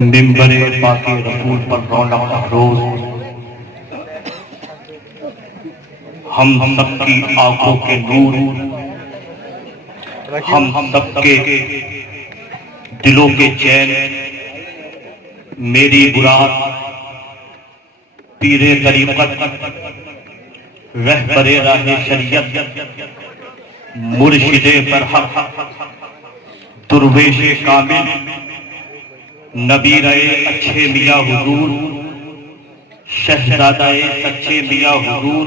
منبر پاک رسول پر رونق افروز ہم سب کی آنکھوں کے نور، ہم سب کے دلوں کے چین، میری برات پیر طریقت، رہبر راہ شریعت، مرشد برحق، درویش کامل، نبی رہے اچھے میاں حضور، شہزادہ سچے میاں حضور،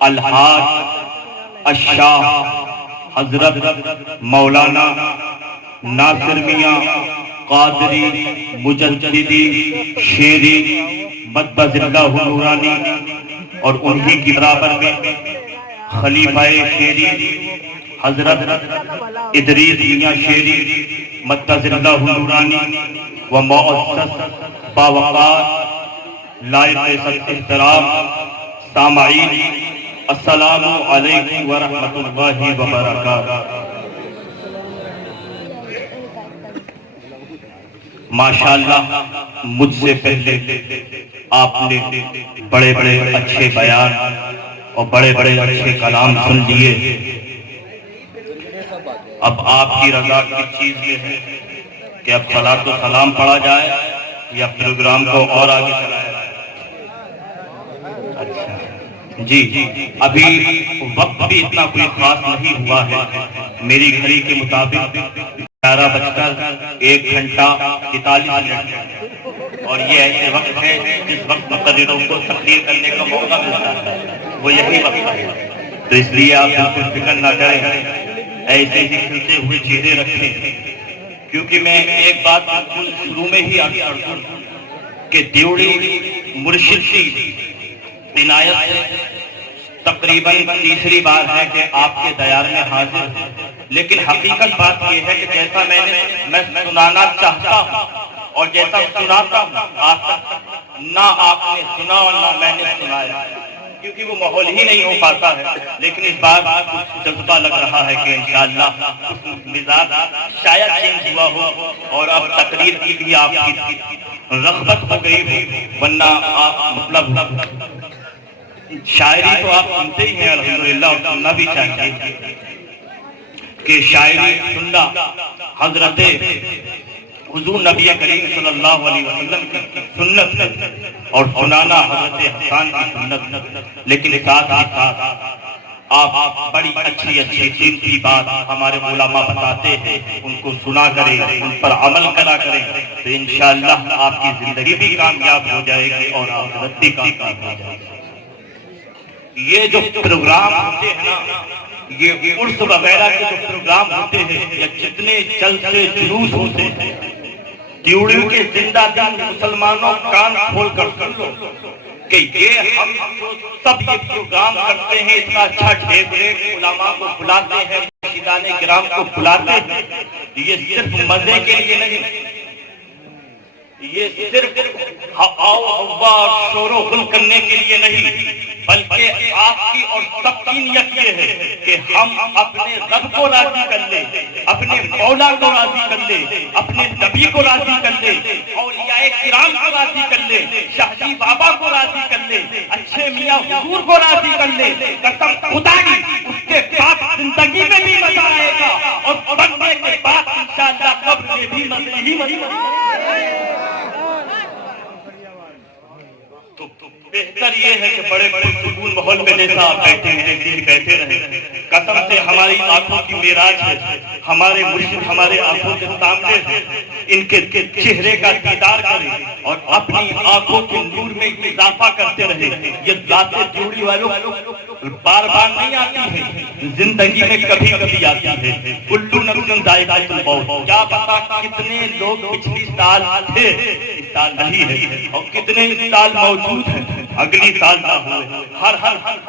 الحاج الشاہ حضرت مولانا ناصر میاں قادری مجددی شیری مدبز اللہ نورانی، اور انہی کی برابر میں خلیفہ شیری حضرت ادریس میاں شیری مدبز اللہ نورانی، و معزز باوقار لائق احترام سامعین، السلام علیکم ورحمۃ اللہ وبرکاتہ۔ ماشاءاللہ مجھ سے پہلے آپ نے بڑے بڑے اچھے بیان اور بڑے بڑے اچھے کلام سن لیے، اب آپ کی رضا کی چیز یہ ہے کہ اب صلاۃ و سلام پڑھا جائے یا پروگرام کو اور آگے چلایا جائے؟ اچھا جی، ابھی وقت بھی اتنا کوئی خاص نہیں ہوا ہے، میری گھڑی کے مطابق 11:41 اور یہ ایسے وقت ہے جس وقت مقرروں کو تقریر کرنے کا موقع ملتا ہے، وہ یہی وقت ہے، تو اس لیے آپ بالکل فکر نہ کریں، ایسے ہی کھلتے ہوئے چہرے رکھیں، کیونکہ میں ایک بات بالکل شروع میں ہی عرض کرتا ہوں کہ دیوڑی مرشد کی عنایت سے تقریباً تیسری بار ہے کہ آپ کے دیار میں حاضر، لیکن حقیقت بات یہ ہے کہ جیسا میں سنانا چاہتا ہوں اور جیسا سناتا ہوں، آج تک نہ آپ نے سنا اور نہ میں نے سنایا، کیونکہ وہ ماحول ہی نہیں ہو پاتا ہے، لیکن اس بار کچھ جذبہ لگ رہا ہے کہ انشاءاللہ مزاج شاید چینج ہوا ہو اور اب تقریر کی بھی آپ کی رغبت ہو گئی ہو، ورنہ آپ مطلب شاعری تو آپ سنتے ہی ہیں الحمدللہ، اور سننا بھی چاہیے کہ شاعری سننا حضرت حضور نبی کریم صلی اللہ علیہ وسلم کی سنت ہے اور سنانا حضرت حسان کی سنت، لیکن ساتھ ہی ساتھ آپ بڑی اچھی اچھی قیمتی بات ہمارے علماء بتاتے ہیں، ان کو سنا کریں، ان پر عمل کرا کریں، تو انشاءاللہ آپ کی زندگی بھی کامیاب ہو جائے گی اور آخرت بھی کامیاب ہو جائے گی۔ یہ جو پروگرام ہوتے ہیں نا، یہ عرس وغیرہ کے جو پروگرام ہوتے ہیں یا جتنے جلسے جلوس ہوتے ہیں، دیوڑی کے زندہ دن مسلمانوں کان کھول کر سن لو کہ یہ ہم جو سب یہ پروگرام کرتے ہیں، اتنا اچھا ڈیکوریٹ علماء کو بلاتے ہیں، مرشدان کرام کو بلاتے ہیں، یہ صرف مزے کے لیے نہیں، یہ صرف آؤ ہوا اور شور و غل کرنے کے لیے نہیں، بلکہ آپ کی اور سب کی نیت یہ ہے کہ ہم اپنے رب کو راضی کر لیں، اپنے مولا کو راضی کر لیں، اپنے نبی کو راضی کر لیں، اولیاء کرام کو راضی کر لیں، شاہ جی بابا کو راضی کر لیں، اچھے میاں حضور کو راضی کر لیں، قسم خدا کی اس کے بعد زندگی میں بھی مزہ آئے گا اور مرنے کے بعد انشاءاللہ قبر میں بھی مزے ہی مزے۔ تو بہتر یہ ہے کہ بڑے بڑے سکون ماحول میں جیسا آپ بیٹھے ہیں ایسے ہی بیٹھے رہیں، قسم سے ہماری آنکھوں کی معراج ہے، ہمارے مرشد ہمارے آنکھوں کے سامنے ہے، ان کے چہرے کا دیدار کریں اور اپنی آنکھوں کے نور میں اضافہ کرتے رہیں۔ یہ ذات دیوڑی والوں بار بار نہیں آتی ہے، زندگی میں کبھی کبھی آتی ہے، کلو نفس ذائقۃ الموت، کیا پتا کتنے لوگ پچھلی سال تھے، اس سال نہیں ہے، اور کتنے اس سال موجود ہیں، اگلی سال نہ ہوئے. ہر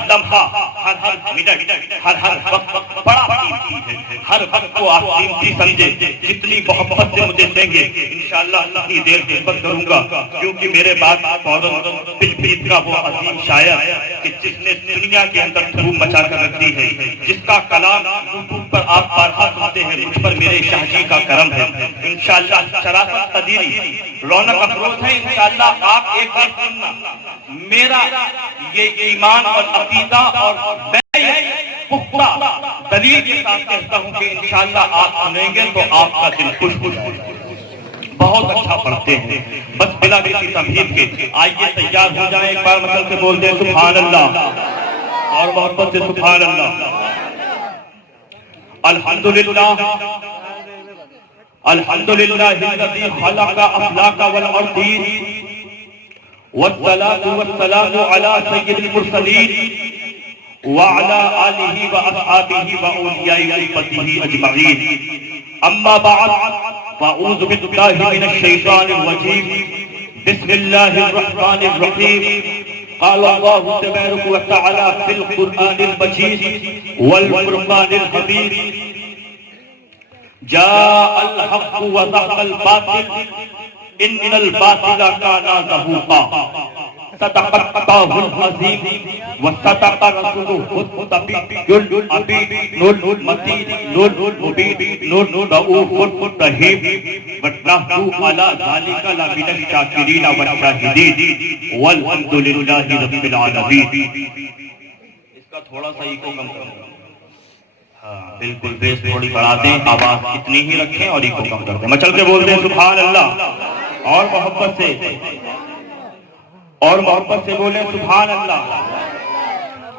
لمحہ، ہر منٹ، ہر وقت بڑا قیمتی ہے. ہر وقت کو آپ قیمتی سمجھے. جتنی محبت سے مجھے دیں گے انشاءاللہ اتنی دیر خدمت کروں گا، کیونکہ میرے بعد فوراً پلپیت کا وہ عظیم شاعر کہ جس نے دنیا کے اندر دھوم مچا کر رکھ دی ہے، جس کا کلام یوٹیوب پر آپ بارہا سنتے ہیں، مجھ پر میرے شاہ جی کا کرم ہے. انشاءاللہ شرافت قدیری رونق افروز ہے. انشاءاللہ آپ ایک بار سننا. میرا یہ ایمان اور عقیدہ اور پختہ دلیل کے ساتھ کہتا ہوں کہ انشاءاللہ آپ سنیں گے تو آپ کا دل خوش ہو جائے گا. بہت اچھا پڑھتے ہیں. بس بلا کسی تمہید کے آئیے تیار ہو جائیں. ایک بار مطلب سے بول دیں سبحان اللہ اور محبت سے سبحان اللہ. الحمدللہ الحمدللہ الذی خلق افلاک والارضین والصلاة والسلام علی سید المرسلین وعلى آلہ واصحابہ واولیاء طاعتہ اجمعین. اما بعد فاعوذ باللہ من الشیطان الرجیم. بسم اللہ الرحمن الرحیم. قال اللہ تبارک وتعالی فی القرآن المجید والفرقان الحمید. جاء الحق وزهق الباطل ان الباطل كان زهوقا. صدق الله العظيم وصدق رسوله النبي الأمين المتين المبين رؤوف رحيم ونحن على ذلك لمن الشاكرين والشاهدين والحمد لله رب العالمين. اس کا تھوڑا سا ایکو کم کریں. ہاں بالکل بیس تھوڑی بڑھا دیں، آواز اتنی ہی رکھیں اور ایکو کم کر دیں. مچل کے بول دیں سبحان اللہ اور محبت سے بولیں سبحان اللہ.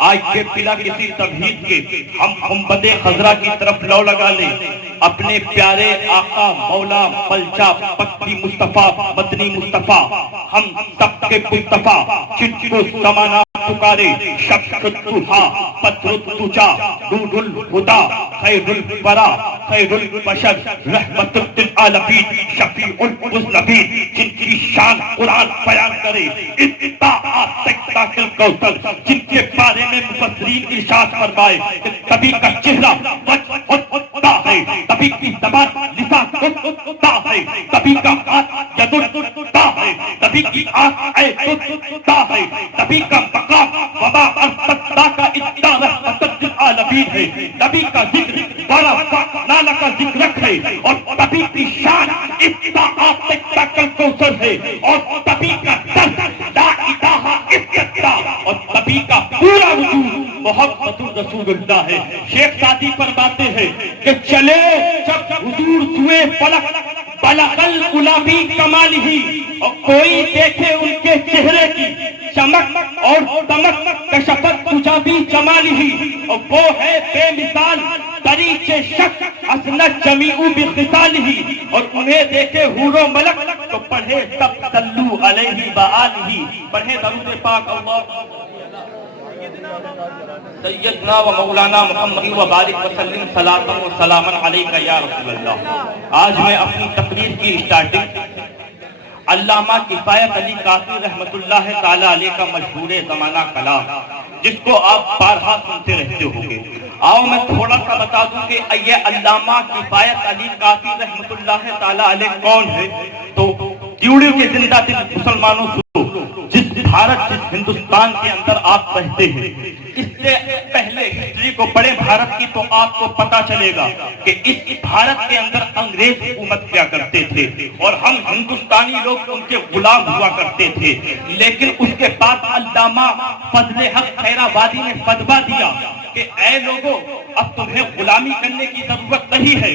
آج کے بلا کسی تمہید کے ہم گنبد خضرا کی طرف لو لگا لیں. اپنے پیارے آقا مولا پلچا پتی مصطفیٰ مدنی مصطفیٰ ہم سب کے مصطفیٰ جن کو زمانہ پکارے شمس الضحیٰ بدر الدجیٰ نور الہدیٰ خیر الورا خیر البشر رحمت للعالمین شفیع المذنبین، جن کی شان قرآن بیان کرے الکوثر، جن کے بارے میں مفسرین ارشاد فرمائے کہ کبھی کا چہرہ وجہ ہے، کبھی کی زبان لسان ہے، کبھی کا ہاتھ ید ہے، کبھی کی آنکھ ہے، کبھی کا مقام وما ارسلناک الا رحمۃ للعالمین ہے. نبی کا ذکر بڑا نالا کا ذکر ہے اور کبھی کی شان الکوثر ہے اور کبھی کا درس لا الہ الا اللہ اور کبھی کا پورا وجود محمد رسول اللہ ہے. شیخ سعدی فرماتے ہیں کہ چلے جب حضور سوئے فلک بلغ الغلابی کمالہی، اور کوئی دیکھے ان کے چہرے کی چمک اور دمک کشفت تجابی جمالہی، اور وہ ہے بے مثال دریچ شک حسنت جمیع بخصالہی، اور انہیں دیکھے حور و ملک تو پڑھے سب صلو علیہ وآلہ، پڑھے درود پاک اللہ سیدنا و مولانا محمد و بارک وسلم صلاۃ و سلام علیکہ یا رسول اللہ. آج میں اپنی تقریر کی اسٹارٹنگ علامہ کفایت علی کافی رحمت اللہ تعالی علیہ کا مشہور زمانہ کلام جس کو آپ بارہا سنتے رہتے ہوں گے. آؤ میں تھوڑا سا بتا دوں کہ یہ علامہ کفایت علی کافی رحمت اللہ تعالی علیہ کون ہے. تو کیوڑیو کے زندہ دل مسلمانوں سنو، جس بھارت جس ہندوستان کے اندر آپ رہتے ہیں، اس سے پہلے ہسٹری کو پڑھیں بھارت کی تو آپ کو پتا چلے گا کہ اس بھارت کے اندر انگریز حکومت کیا کرتے تھے اور ہم ہندوستانی لوگ ان کے غلام ہوا کرتے تھے. لیکن اس کے بعد علامہ فضل حق خیرآبادی نے فتویٰ دیا کہ اے لوگوں اب تمہیں غلامی کرنے کی ضرورت نہیں ہے،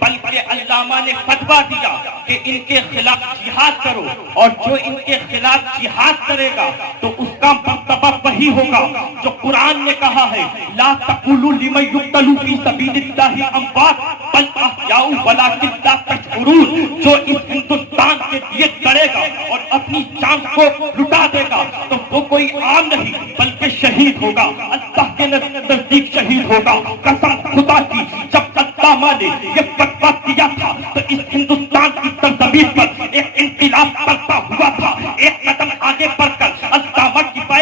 بلکہ علامہ نے فتویٰ دیا کہ ان کے خلاف جہاد کرو، اور جو ان کے خلاف جہاد کرے گا تو اس کا مرتبہ وہی ہوگا جو قرآن نے کہا ہے لا تقولوا لمن یقتل فی سبیل اللہ اموات بل احیاء ولکن لا تشعرون. جو اس ہندوستان کے لیے کرے گا اور اپنی جان کو لٹا دے گا تو وہ کوئی عام نہیں بلکہ شہید ہوگا، اللہ کے نزدیک شہید ہوگا. قسم خدا کی جب علامہ نے یہ فتویٰ دیا تھا تو اس ہندوستان کی سرزمین پر ایک انقلاب چلتا ہوا تھا. ایک قدم آگے بڑھ کر علامہ کفایت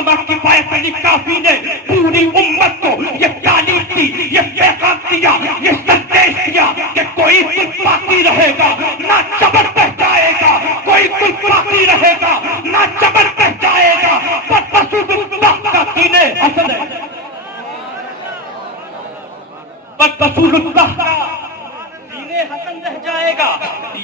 علامہ کفایت علی کافی نے پوری امت کو یہ تعلیم دی، یہ پیغام دیا، یہ سندیش دیا کہ کوئی کچھ باقی رہے گا نہ جبر پہ جائے گا، کوئی کچھ باقی رہے گا نہ جبر پہ جائے گا، بس رسول اللہ کا دین حسن ہے، بس رسول اللہ کا دین حسن رہ جائے گا۔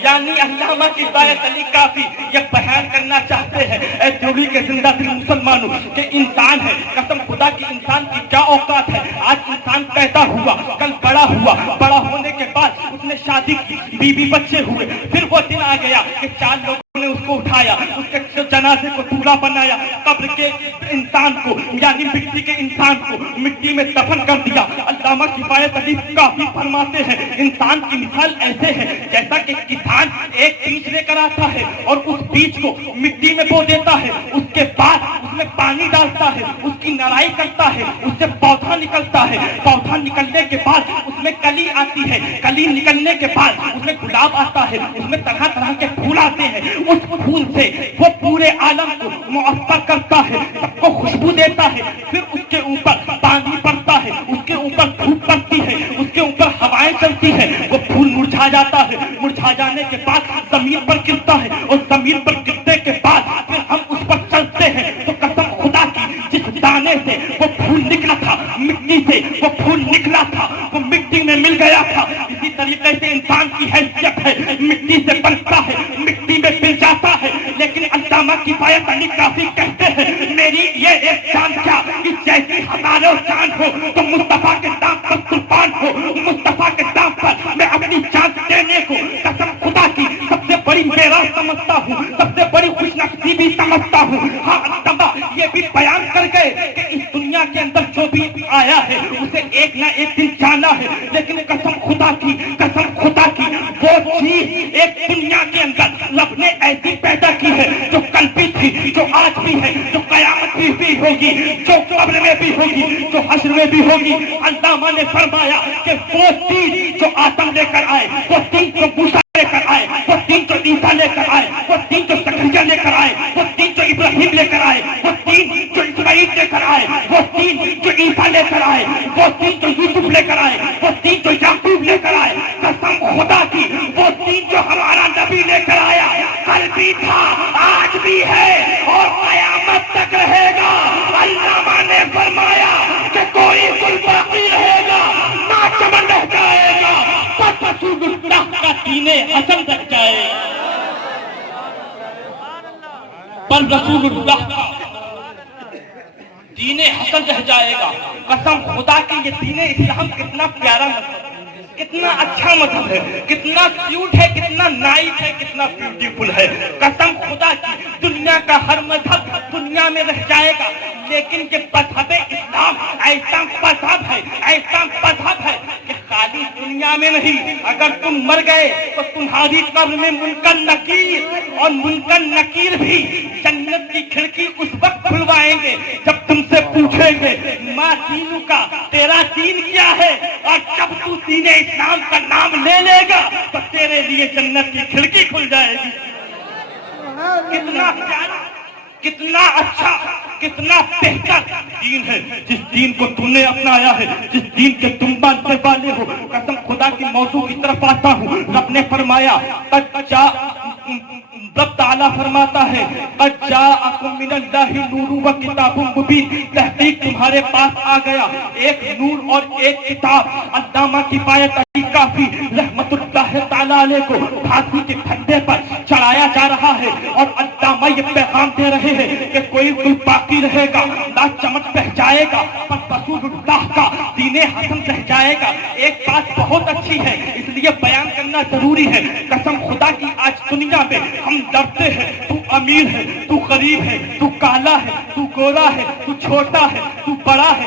یعنی علامہ کفایت علی کافی یہ بیان کرنا چاہتے ہیں اے دلی کے زندہ دل مسلمانوں کہ انسان ہے، قسم خدا کی انسان کی کیا اوقات ہے۔ آج انسان پیدا ہوا، کل بڑا ہوا، بڑا ہونے کے بعد اس نے شادی کی، بیوی بچے ہوئے، پھر وہ دن آ گیا کہ 4 لوگوں نے اس کو اٹھایا، اس کے جنازے کو دولہا بنایا، قبر کے انسان کو یعنی مٹی کے انسان کو مٹی میں دفن کر دیا۔ علامہ کفایت علی کافی فرماتے ہیں انسان کی مثال ایسے ہے جیسا کہ کسان ایک بیج لے کر آتا ہے اور اس بیج کو مٹی میں بو دیتا ہے، اس کے بعد اس میں پانی ڈالتا ہے، اس کی نرائی کرتا ہے، اس سے پودا نکلتا ہے، پودا نکلنے کے بعد اس میں کلی آتی ہے، کلی نکلنے کے بعد اس میں گلاب آتا ہے، اس میں طرح طرح کے پھول آتے ہیں، اس پھول سے وہ پورے عالم کو معطر کرتا ہے، سب کو خوشبو دیتا ہے، پھر اس کے اوپر پانی پڑتا ہے، اس کے اوپر دھوپ پڑتی ہے، اس کے اوپر ہوائیں چلتی ہے، وہ پھول مرجھا جاتا ہے، مرجھا جانے کے بعد زمین پر گرتا ہے اور زمین پر گرنے کے بعد پھر ہم اس پر چلتے ہیں تو قسم خدا کی جس دانے سے وہ پھول نکلا تھا، مٹی سے وہ پھول نکلا تھا، وہ مٹی میں مل گیا تھا۔ اسی طریقے سے انسان کی حیثیت ہے، مٹی سے بنتا ہے، مٹی میں مل جاتا ہے، لیکن علامہ کفایت علی کافی کہتے ہیں میری یہ ایک جان کیا کہ جیسی ہزاروں جان ہو تو مصطفیٰ کے دام پر قربان ہو، مصطفیٰ کے دام پر میں اپنی جان دینے کو قسم خدا کی سب سے بڑی میراث سمجھتا ہوں، سب سے بڑی خوش نصیبی سمجھتا ہوں۔ ہاں علامہ یہ بھی بیان کر گئے کہ اس دنیا کے اندر جو بھی آیا ہے اسے ایک نہ ایک دن جانا ہے، لیکن قسم خدا کی وہ چیز ایک دنیا کے اندر رب نے ایسی پیدا کی ہے جو کل بھی تھی، جو آج بھی ہے، جو قیامت بھی ہوگی، جو قبر میں بھی ہوگی، جو حشر میں بھی ہوگی۔ علامہ نے فرمایا کہ وہ چیز جو آدم لے کر آئے، وہ چیز جو موسیٰ لے کر آئے، وہ چیز جو عیسیٰ لے کر آئے، وہ چیز جو زکریا لے کر آئے، وہ چیز جو ابراہیم لے کر آئے، وہ چیز جو اسماعیل لے کر آئے، وہ چیز جو عیسیٰ لے کر آئے، وہ چیز جو یوسف لے کر آئے، وہ چیز جو یعقوب لے کر آئے، قسم خدا کی وہ چیز جو ہمارا نبی لے کر آیا کل بھی تھا، آج بھی ہے اور قیامت تک رہے گا۔ علامہ نے فرمایا کہ کوئی کل باقی رہے گا نہ چمن رہ جائے گا، پر رسول اللہ کا دین حسن رہ جائے گا، پر رسول اللہ کا دین حسن رہ جائے گا۔ قسم خدا کی یہ دین اسلام کتنا پیارا مذہب ہے، کتنا اچھا مذہب ہے، کتنا کیوٹ ہے، کتنا نائس ہے، کتنا بیوٹیفل ہے۔ قسم خدا کی دنیا کا ہر مذہب دنیا میں رہ جائے گا، لیکن یہ مذہب اسلام ایسا مذہب ہے کہ خالی دنیا میں نہیں، اگر تم مر گئے تو تمہاری قبر میں منکر نکیر اور منکر نکیر بھی جنت کی کھڑکی اس وقت کھلوائیں گے جب تم سے پوچھیں گے ماں دینوں کا، تیرا دین کیا ہے، اور جب تو دین اسلام کا نام لے لے گا تو تیرے لیے جنت کی کھڑکی کھل جائے گی۔ کتنا پیارا، کتنا اچھا، کتنا بہتر دین ہے جس دین کو تم نے اپنایا ہے، جس دین کے تم ماننے والے ہو۔ قسم خدا کی موضوع کی طرف آتا ہوں۔ رب نے فرمایا رب تعالیٰ فرماتا ہے قد جاءکم من اللہ نور و کتاب مبین، تحقیق تمہارے پاس آ گیا ایک نور اور ایک کتاب۔ علامہ کفایت علی کافی رحمت اللہ تعالیٰ علیہ کو پھانسی کے پھندے پر چڑھایا جا رہا ہے اور علامہ یہ پیغام دے رہے ہیں کہ کوئی گل باقی رہے گا نہ چمک بہ جائے گا، پر رسول اللہ کا دین حسن رہ جائے گا۔ ایک بات بہت اچھی ہے اس لیے بیان کرنا ضروری ہے۔ قسم خدا کی آج دنیا میں ہم ڈرتے ہیں، تو امیر ہے، تو غریب ہے، تو کالا ہے، تو گورا ہے، تو چھوٹا ہے، تو بڑا ہے۔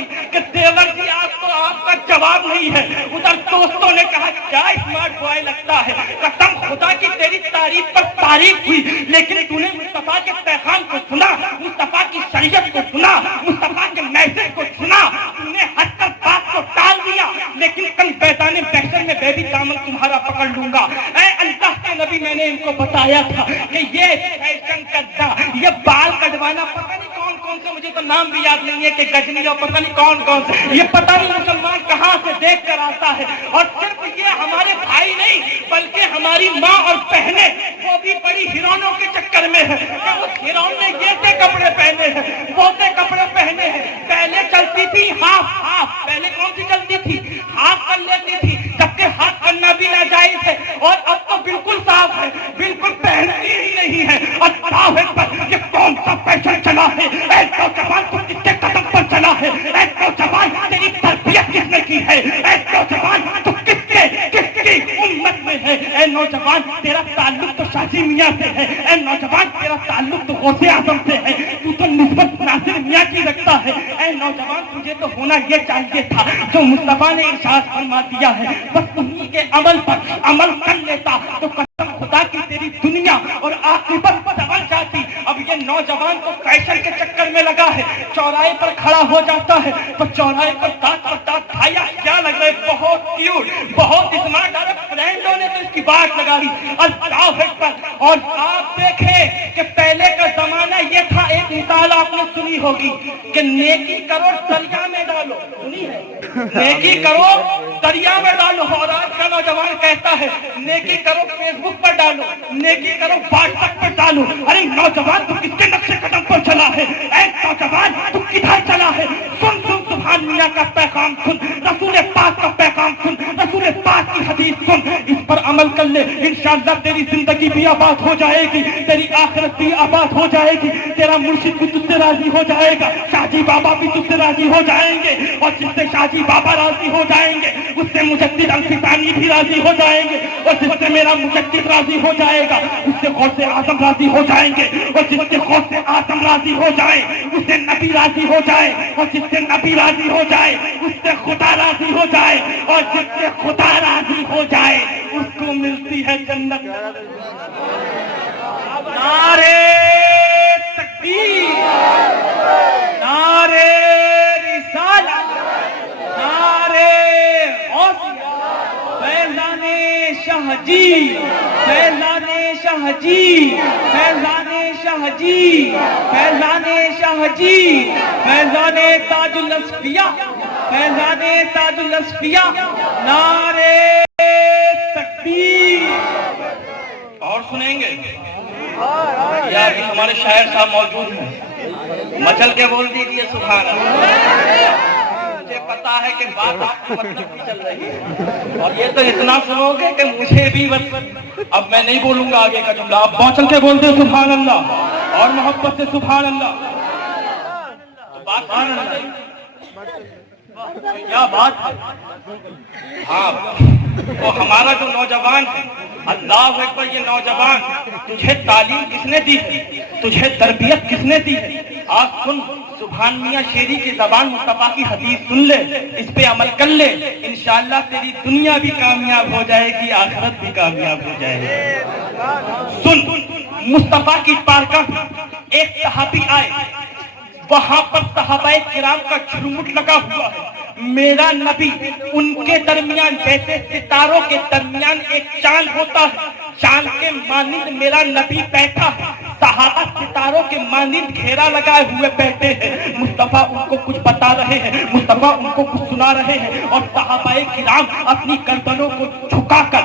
تھی کہ دیور جی آج تو آپ کا جواب نہیں ہے. ادھر دوستوں نے کہا کیا اسمارٹ بوائے لگتا ہے, قسم خدا کی تیری تعریف پر تعریف ہوئی, لیکن تو نے مصطفیٰ کے پیغام کو سنا, مصطفیٰ کی شریعت کو سنا, مصطفیٰ کے میسج کو سنا, تم نے ہٹ کر بات کو ٹال دیا. لیکن کل بیدان بحشر میں میں بھی دامن تمہارا پکڑ لوں گا. اے اللہ کے نبی, میں نے ان کو بتایا تھا کہ یہ فیشن کرنا, یہ بال کٹوانا, پتہ نہیں کون کون سے, مجھے تو نام بھی یاد نہیں ہے کہ گجنی اور پتہ نہیں کون کون سے, یہ پتہ نہیں مسلمان کہاں سے دیکھ کر آتا ہے. اور صرف یہ ہمارے بھائی نہیں بلکہ ہماری ماں اور بہنیں, وہ بھی بڑی ہیرونوں کے چکر میں ہے کہ اس ہیرون نے یہ سے کپڑے پہنے ہیں, وہ سے کپڑے پہنے ہیں. پہلے چلتی تھی ہاف, پہلے کون سی چلتی تھی, ہاف کر لیتی تھی, جبکہ ہاتھ کرنا بھی ناجائز ہے. اور اب تو بالکل صاف ہے, بالکل پہنتی ہی نہیں ہے. اللہ اکبر, یہ کون سا فیشن چلا ہے؟ اے نوجوان, تو کس کے قدم پر چلا ہے؟ اے نوجوان, تیری تربیت کس نے کی ہے؟ اے نوجوان, تو کس کی امت میں ہے؟ اے نوجوان, تیرا تعلق تو شاہی میاں سے ہے. اے نوجوان, تیرا تعلق تو غوث اعظم سے ہے, تو نسبت ناصر میاں کی رکھتا ہے. اے نوجوان, تجھے تو ہونا یہ چاہیے تھا جو مصطفیٰ نے ارشاد فرما دیا ہے, بس انہی کے عمل پر عمل کر لیتا تو قسم خدا کی تیری دنیا اور عاقبت سنور جاتی. اب یہ نوجوان تو فیشن کے چکر میں لگا ہے, چوراہے پر کھڑا ہو جاتا ہے تو چوراہے پر دانت کھایا کیا لگ رہا ہے, بہت کیوٹ, بہت اسمارٹ. ارے فرینڈوں نے تو اس کی بات لگا دی. اللہ اکبر. اور آپ دیکھیں کہ پہلے کا زمانہ یہ تھا, ایک مثال آپ نے سنی ہوگی کہ نیکی کرو دریا میں ڈالو, سنی ہے, نیکی کرو دریا میں ڈالو. اور آج کا نوجوان کہتا ہے نیکی کرو فیس بک پر ڈالو, نیکی کرو واٹس ایپ پر ڈالو. ارے نوجوان, تو کس کے نقشے قدم پر چلا ہے؟ اے نوجوان, تو کدھر چلا ہے؟ سن سبحان میاں کا پیغام سن, رسول پاک کا پیغام سن, رسول پاک کی حدیث سن, اس پر عمل کر لے. انشاءاللہ تیری زندگی بھی آباد ہو جائے گی, تیری آخرت بھی آباد ہو جائے گی, تیرا مرشد بھی تجھ سے راضی ہو جائے گا, شاہ جی بابا بھی تجھ سے راضی ہو جائیں گے, اور جس سے شاہ جی بابا راضی ہو جائیں گے اس سے مجدد الفسانی بھی راضی ہو جائیں گے, اور جس سے میرا مجدد راضی ہو جائے گا اس سے غوث اعظم راضی ہو جائیں گے, اور جس سے غوث اعظم راضی ہو جائے اس سے نبی راضی ہو جائے, اور جس سے نبی راضی ہو جائے اس سے خدا راضی ہو جائے, اور جس سے خدا راضی ہو جائے اس کو ملتی ہے جنت. نعرے تکبیر, نعرے رسالت, نعرے غوثیہ, فیضان شاہ جی, فیضان شاہ جی, فیضان شاہ جی, فیضان شاہ جی, فیضان تاج الاصفیاء, فیضان تاج الاصفیاء. نعرے تکبیر. اور سنیں گے یا ابھی ہمارے شاعر صاحب موجود ہیں, مچل کے بول دیجیے سبحان اللہ. مجھے پتا ہے کہ بات آپ کو مطلب کی چل رہی ہے, اور یہ تو اتنا سنو گے کہ مجھے بھی بس, اب میں نہیں بولوں گا آگے کا جملہ, آپ مچل کے بول دیں سبحان اللہ, اور محبت سے سبحان اللہ. بات کیا بات ہے. ہاں, تو ہمارا جو نوجوان ہے, اللہ اکبر, یہ نوجوان, تجھے تعلیم کس نے دی ہے, تجھے تربیت کس نے دی ہے؟ آج سن سبحان میاں شیری کی زبان, مصطفیٰ کی حدیث سن لے, اس پہ عمل کر لے, انشاءاللہ تیری دنیا بھی کامیاب ہو جائے گی, آخرت بھی کامیاب ہو جائے گی. سن, مصطفیٰ کی بارگاہ ایک صحابی آئے, وہاں پر صحابہ کرام کا جھرمٹ لگا ہوا ہے. میرا نبی ان کے درمیان جیسے ستاروں کے درمیان ایک چاند ہوتا ہے, چاند کے مانند میرا نبی بیٹھا ہے, صحابہ ستاروں کے مانند گھیرا لگائے ہوئے بیٹھے ہیں. مصطفیٰ ان کو کچھ بتا رہے ہیں, مصطفیٰ ان کو کچھ سنا رہے ہیں, اور صحابہ کرام اپنی گردنوں کو جھکا کر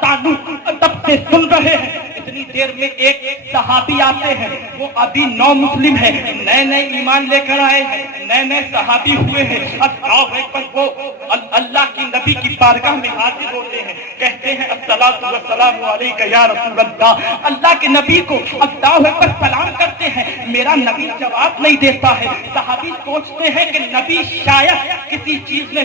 تانو ادب سے سن رہے ہیں. اتنی دیر میں ایک صحابی آتے ہیں, وہ ابھی نو مسلم ہے, نئے نئے ایمان لے کر آئے ہیں, نئے نئے صحابی ہوئے ہیں. وہ اللہ کی نبی کی بارگاہ میں حاضر ہوتے ہیں, کہتے ہیں الصلاۃ والسلام علیک یا رسول اللہ. اللہ کے نبی کو اللہ پر سلام کرتے ہیں, میرا نبی جواب نہیں دیتا ہے. صحابی سوچتے ہیں کہ نبی شاید کسی چیز میں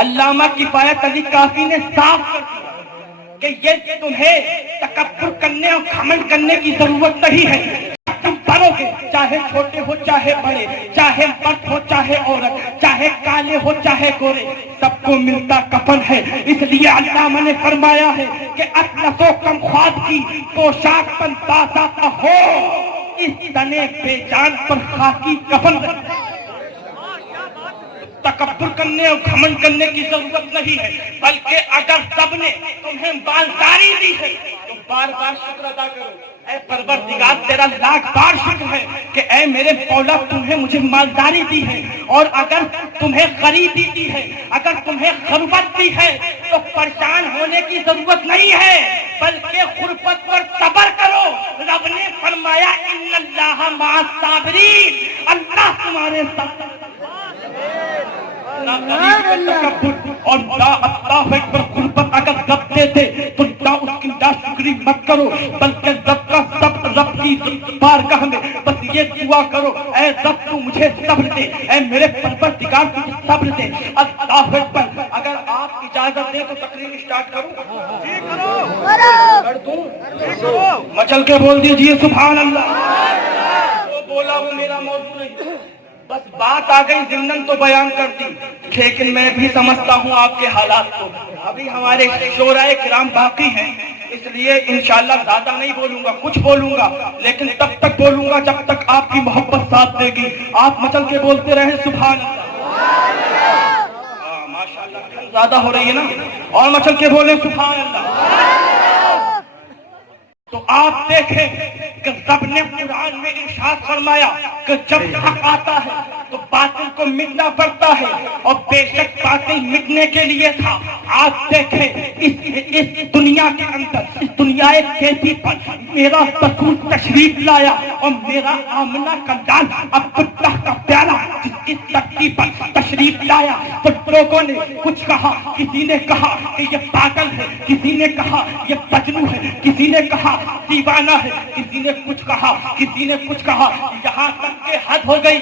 علامہ کفایت علی کافی نے صاف کر دیا کہ یہ تمہیں تکبر کرنے اور گھمنڈ کرنے کی ضرورت نہیں ہے. تم بنو گے چاہے چھوٹے ہو چاہے بڑے, چاہے مرد ہو چاہے عورت, چاہے کالے ہو چاہے گورے, سب کو ملتا کفن ہے. اس لیے علامہ نے فرمایا ہے کہ اطلس و کم خواب کی پوشاک پر بازاتا ہو, اس تنے بے جان پر خاکی کفن. تکبر کرنے اور گھمنڈ کرنے کی ضرورت نہیں ہے, بلکہ اگر سب نے تمہیں مالداری دی ہے تو بار بار شکر ادا کرو. اے پروردگار تیرا لاکھ بار شکر ہے کہ اے میرے مولا تمہیں مجھے مالداری دی ہے, اور اگر تمہیں غریبی دی ہے, اگر تمہیں غربت دی ہے تو پریشان ہونے کی ضرورت نہیں ہے, بلکہ غربت پر صبر کرو. رب نے فرمایا ان اللہ مع الصابرین, اللہ تمہارے ساتھ. اور اللہ اکبر, غربت اگر رب دے دے تو اس کی ناشکری مت کرو, بلکہ رب کا سب رب کی بارگاہ میں بس یہ دعا کرو, اے رب تو مجھے صبر دے, اے میرے پروردگار تجھے صبر دے. اللہ اکبر. اگر آپ اجازت دیں تو تقریر اسٹارٹ کروں؟ جی کرو. کر دوں؟ مچل کے بول دیجئے سبحان اللہ. جو بولا وہ میرا موضوع نہیں, بس بات آ گئی ضمناً تو بیان کر دی, لیکن میں بھی سمجھتا ہوں آپ کے حالات کو. ابھی ہمارے شورائے کرام باقی ہیں, اس لیے انشاءاللہ زیادہ نہیں بولوں گا, کچھ بولوں گا لیکن تب تک بولوں گا جب تک آپ کی محبت ساتھ دے گی. آپ مچل کے بولتے رہے سبحان اللہ. ماشاءاللہ زیادہ ہو رہی ہے نا, اور مچل کے بولیں سبحان اللہ. تو آپ دیکھیں کہ رب نے قرآن میں ارشاد فرمایا کہ جب حق آتا ہے تو باطل کو مٹنا پڑتا ہے, اور بے شک باطل مٹنے کے لیے تھا. آپ دیکھیں اس دنیا کے اندر, اس دنیا کیسی پر میرا رسول تشریف لایا, اور میرا آمنہ کا لال عبداللہ کا پیارا جس کی دھرتی پر تشریف لایا, تو لوگوں نے کچھ کہا, کسی نے کہا کہ یہ پاگل ہے, کسی نے کہا یہ مجنوں ہے, کسی نے کہا دیوانہ ہے, کسی نے کچھ کہا, کسی نے کچھ کہا, یہاں تک کہ حد ہو گئی.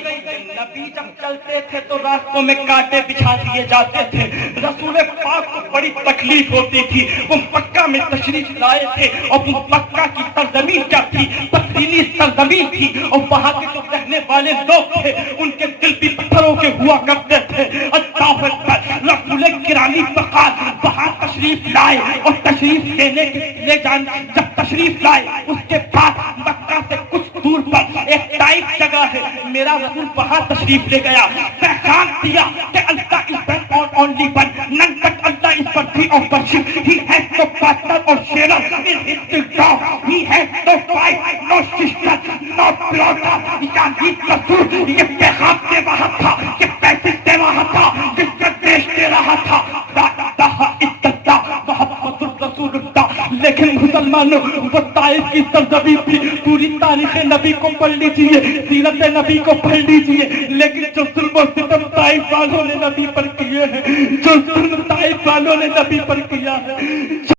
نبی جب چلتے تھے تو راستوں میں کانٹے بچھا دیے جاتے تھے. رسول پاک کو بڑی تکلیف ہوتی تھی. وہ مکہ میں تشریف لائے تھے, اور وہ مکہ کی سرزمین کیا تھی, پتھریلی سرزمین تھی, اور وہاں کے جو رہنے والے لوگ تھے ان کے دل بھی پتھروں کے ہوا کرتے تھے. اللہ اکبر. رسول گرامی فقط وہاں تشریف لائے, اور تشریف لے جانے جب تشریف لائے اس کے بعد مکہ سے کچھ دور پر ایک ٹائپ جگہ ہے, میرا رسول وہاں تشریف لے گیا, پیغام دیا کہ اللہ is one and only one, none but Allah is worthy of worship, he has no partner or sharer in his kingdom, he has no wife, no sister, no brother. یعنی رسول یہ پیغام دے رہا تھا, یہ پیسے دے رہا تھا, جس کا دیش دے رہا تھا, لا الہ الا اللہ محمد الرسول اللہ. لیکن مسلمانوں وہ طائف کی سرزمین تھی. پوری تاریخ نبی کو پڑھ لیجیے, سیرت نبی کو پڑھ لیجیے, لیکن جو ظلم و ستم طائف والوں نے نبی پر کیے ہیں, جو ظلم طائف والوں نے نبی پر کیا ہے,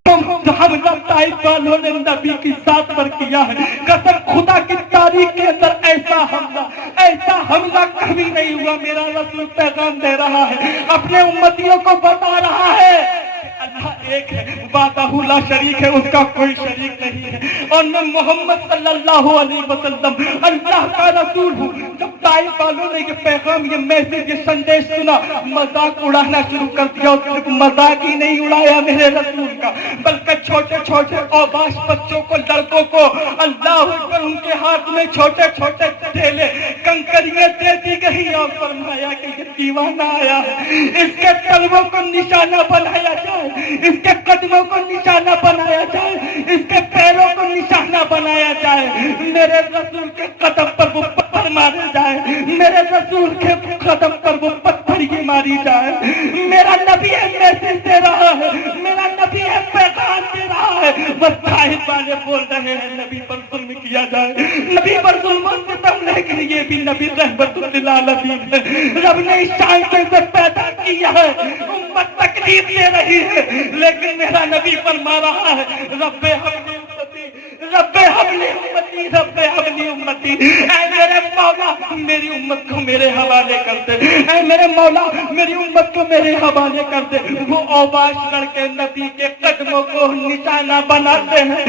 جو حملہ طائف والوں نے نبی کی ذات پر کیا ہے, قسم خدا کی تاریخ کے اندر ایسا حملہ کبھی نہیں ہوا. میرا رسول پیغام دے رہا ہے, اپنے امتیوں کو بتا رہا ہے اللہ ایک ہے, وحدہ لا شریک ہے, اس کا کوئی شریک نہیں ہے, اور میں محمد صلی اللہ علیہ وسلم اللہ کا رسول ہوں. جب طائف والوں نے یہ پیغام, یہ میسج, یہ سندیش سنا, مذاق اڑانا شروع کر دیا. اور صرف مذاق ہی نہیں اڑایا میرے رسول کا, بلکہ چھوٹے چھوٹے اوباش بچوں کو, لڑکوں کو, اللہ اکبر, ان کے ہاتھ میں چھوٹے چھوٹے ڈھیلے کنکریاں دے دی گئی, اور فرمایا کہ یہ دیوانہ آیا ہے, اس کے قلبوں کو نشانہ بنایا جائے, اس کے قدموں کو نشانہ بنایا جائے, اس کے پیروں کو نشانہ بنایا جائے, میرے رسول کے قدم پر وہ پتھر مارے جائے, میرے رسول کے قدم پر وہ پتھر ہی ماری جائے. میرا نبی ہے میسج دے رہا ہے, میرا نبی ہے پیغام دے رہا ہے. بس طائف والے بول رہے ہیں نبی پر ظلم کیا جائے, نبی پر ظلم و ستم, لیکن یہ بھی نبی رحمت للعالمین ہے. رب نے اس شان کے اندر پیدا کیا ہے, امت تکلیف لے رہی ہے, لیکن میرا نبی فرما رہا ہے رب ہم نے رب حبلی امتی، رب حبلی امتی، اے میرے مولا میری امت کو میرے حوالے کر دے، اے میرے مولا میری امت کو میرے حوالے کر دے۔ وہ اوباش کر کے نبی کے قدموں کو نشانہ بناتے ہیں،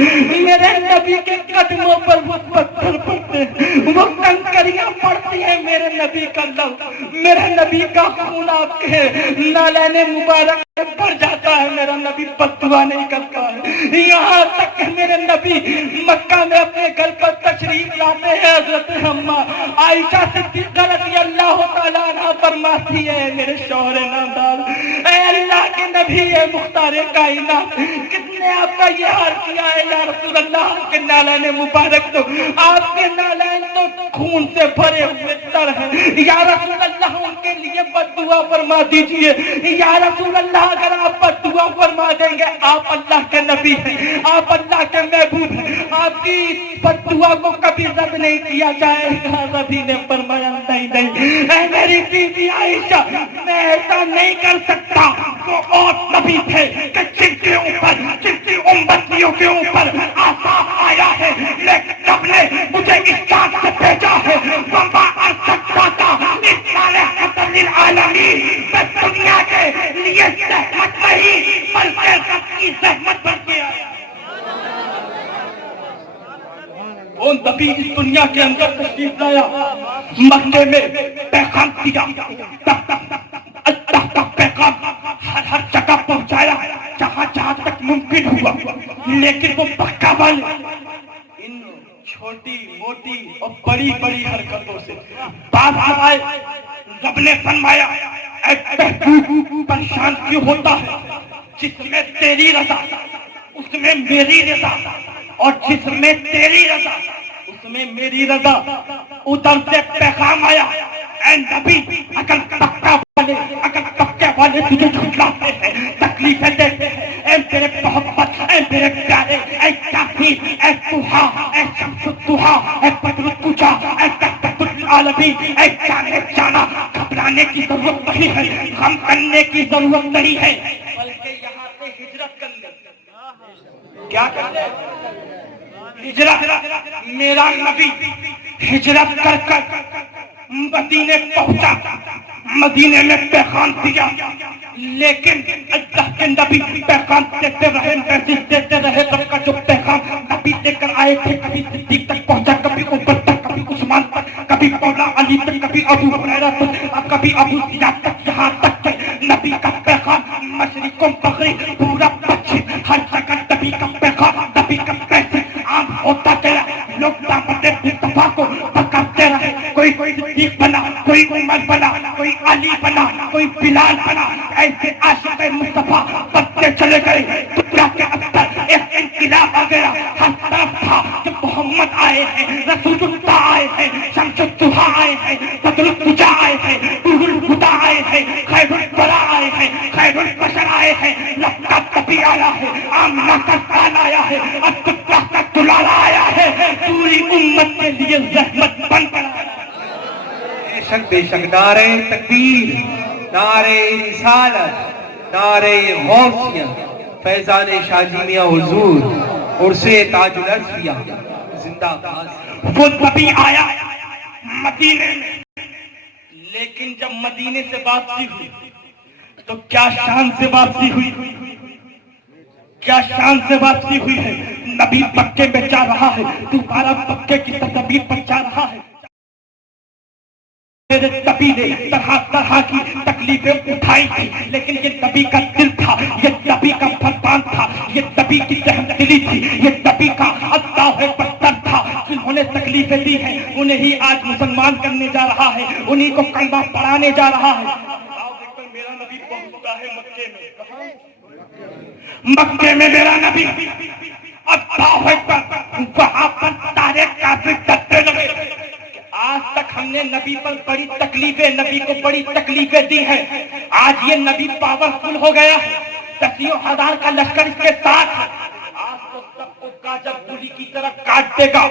میرے نبی کے قدموں پر وہ پتھر پڑتے ہیں، وہ کنکریاں پڑتی ہیں، میرے نبی کا لو، میرے نبی کا خون آپ کے نالین مبارک پڑ جاتا ہے، میرا نبی بددعا نہیں کرتا ہے۔ یہاں تک کہ میرے نبی مکہ میں اپنے گھر پر تشریف لاتے ہیں، حضرت حمہ عائشہ صدیقہ رضی اللہ تعالیٰ عنہ فرماتی ہے، میرے شوہر نامدار، اے اللہ کے نبی، اے مختار کائنات، کس نے آپ کا یہ حال کیا ہے یا رسول اللہ؟ آپ کے نالین مبارک تو، آپ کے نالین تو خون سے بھرے ہوئے تر ہیں، یا رسول اللہ ان کے لیے بددعا فرما دیجئے، یا رسول اللہ اگر آپ بددعا فرما دیں گے، آپ اللہ کے نبی ہیں، آپ اللہ کے محبوب ہیں، آپ کی بددعا کو کبھی رد نہیں کیا جائے گا۔ نبی نے فرمایا نہیں، اے میری بیوی عائشہ، میں ایسا نہیں کر سکتا۔ وہ اور نبی تھے کہ جن کے اوپر، جن کی امتیوں کے اوپر عذاب آیا ہے، لیکن رب نے مجھے اس بات سے بھیجا ہے، وما ارسلناک الا رحمۃ للعالمین، میں دنیا کے لیے رحمت نہیں بلکہ رب کی رحمت بن کے آیا۔ وہ نبی اس دنیا کے اندر تشریف لایا، مکے میں پیغام دیا، اللہ کا پیغام ہر جگہ پہنچایا جہاں جہاں تک ممکن ہوا، لیکن وہ مکہ والے ان چھوٹی موٹی اور بڑی بڑی حرکتوں سے باز آئے۔ رب نے فرمایا، اے محبوب، پریشان کیوں ہوتا ہے؟ جس میں تیری رضا اس میں میری رضا، اور جس میں تیری رضا اس میں میری رضا۔ ادھر سے پیغام آیا، اے نبی، اگر پکے والے تجھے جھٹلاتے ہیں، تکلیفیں دیتے ہیں، اے میرے محبت، اے میرے پیارے، اے یاسین، اے طہا، اے شمس الضحیٰ، اے بدر الدجیٰ، اے رحمت للعالمین، اے جانا، گھبرانے کی ضرورت نہیں ہے، غم کرنے کی ضرورت نہیں ہے، بلکہ یہاں سے ہجرت کر لیں۔ کیا کرتے؟ ہجرت۔ میرا نبی ہجرت کر کر مدینے پہنچا، مدینے میں پیغام دیا، لیکن اللہ کے نبی پیغام دیتے رہے، میسج دیتے رہے۔ رب کا جو پیغام نبی دے کر آئے تھے، کبھی صدیق تک پہنچا، کبھی عمر تک، کبھی عثمان تک، کبھی مولا علی تک، کبھی ابو ہریرہ تک، کبھی ابو زیاد تک، یہاں تک کہ نبی کا پیغام مشرق و مغرب، پورا پچھم، ہر جگہ نبی کا پیغام، نبی کا میسج عام ہوتا گیا۔ لوگ دعوت مصطفیٰ کو پکڑتے رہے، کوئی صدیق بنا، کوئی عمر بنا، کوئی علی بنا، کوئی بلال بنا، ایسے عاشق مصطفیٰ بنتے چلے گئے۔ دنیا کے اندر ایک انقلاب آ گیا، ہر طرف تھا کہ محمد آئے ہیں، رسول اللہ آئے ہیں، شمس الضحیٰ آئے ہیں، بدر الدجیٰ آئے ہیں، نور الہدیٰ آئے ہیں، خیر الورا آئے ہیں، خیر البشر آئے ہیں، رب کا نبی آیا ہے، آمنہ کا سال آیا ہے، عبداللہ کا دلالا آیا ہے، پوری امت کے لیے رحمت بن کر آیا ہے۔ بے شک نعرہ تکبیر، نعرہ رسالت، نعرہ غوثیت، فیضان شاہ میاں حضور، عرص تاج الازفیہ زندہ باد۔ وہ نبی آیا مدینے میں، لیکن جب مدینے سے واپسی ہوئی تو کیا شان سے واپسی ہوئی، کیا شان سے واپسی ہوئی ہے۔ نبی مکے میں جا رہا ہے، دوبارہ مکے کی تدبیر پر جا رہا ہے۔ میرے نبی نے طرح طرح کی تکلیفیں اٹھائی تھی، لیکن یہ نبی کا دل تھا، یہ نبی کا فرمان تھا، یہ نبی کی رحم دلی تھی، یہ نبی کا اللہ اکبر تھا۔ جنہوں نے تکلیفیں دی ہیں انہیں ہی آج مسلمان کرنے جا رہا ہے، انہیں کو کلمہ پڑھانے جا رہا ہے۔ میرا نبی پہنچتا ہے مکے میں میرا نبی، اللہ اکبر، وہاں پر سارے کافر ڈرتے لگے۔ آج تک ہم نے نبی پر بڑی تکلیفیں، نبی کو بڑی تکلیفیں دی ہیں، آج یہ نبی پاورفل ہو گیا ہے، 10,000 کا لشکر اس کے ساتھ ہے، آج تو سب کو گاجر پولی کی طرح کاٹ دے گا،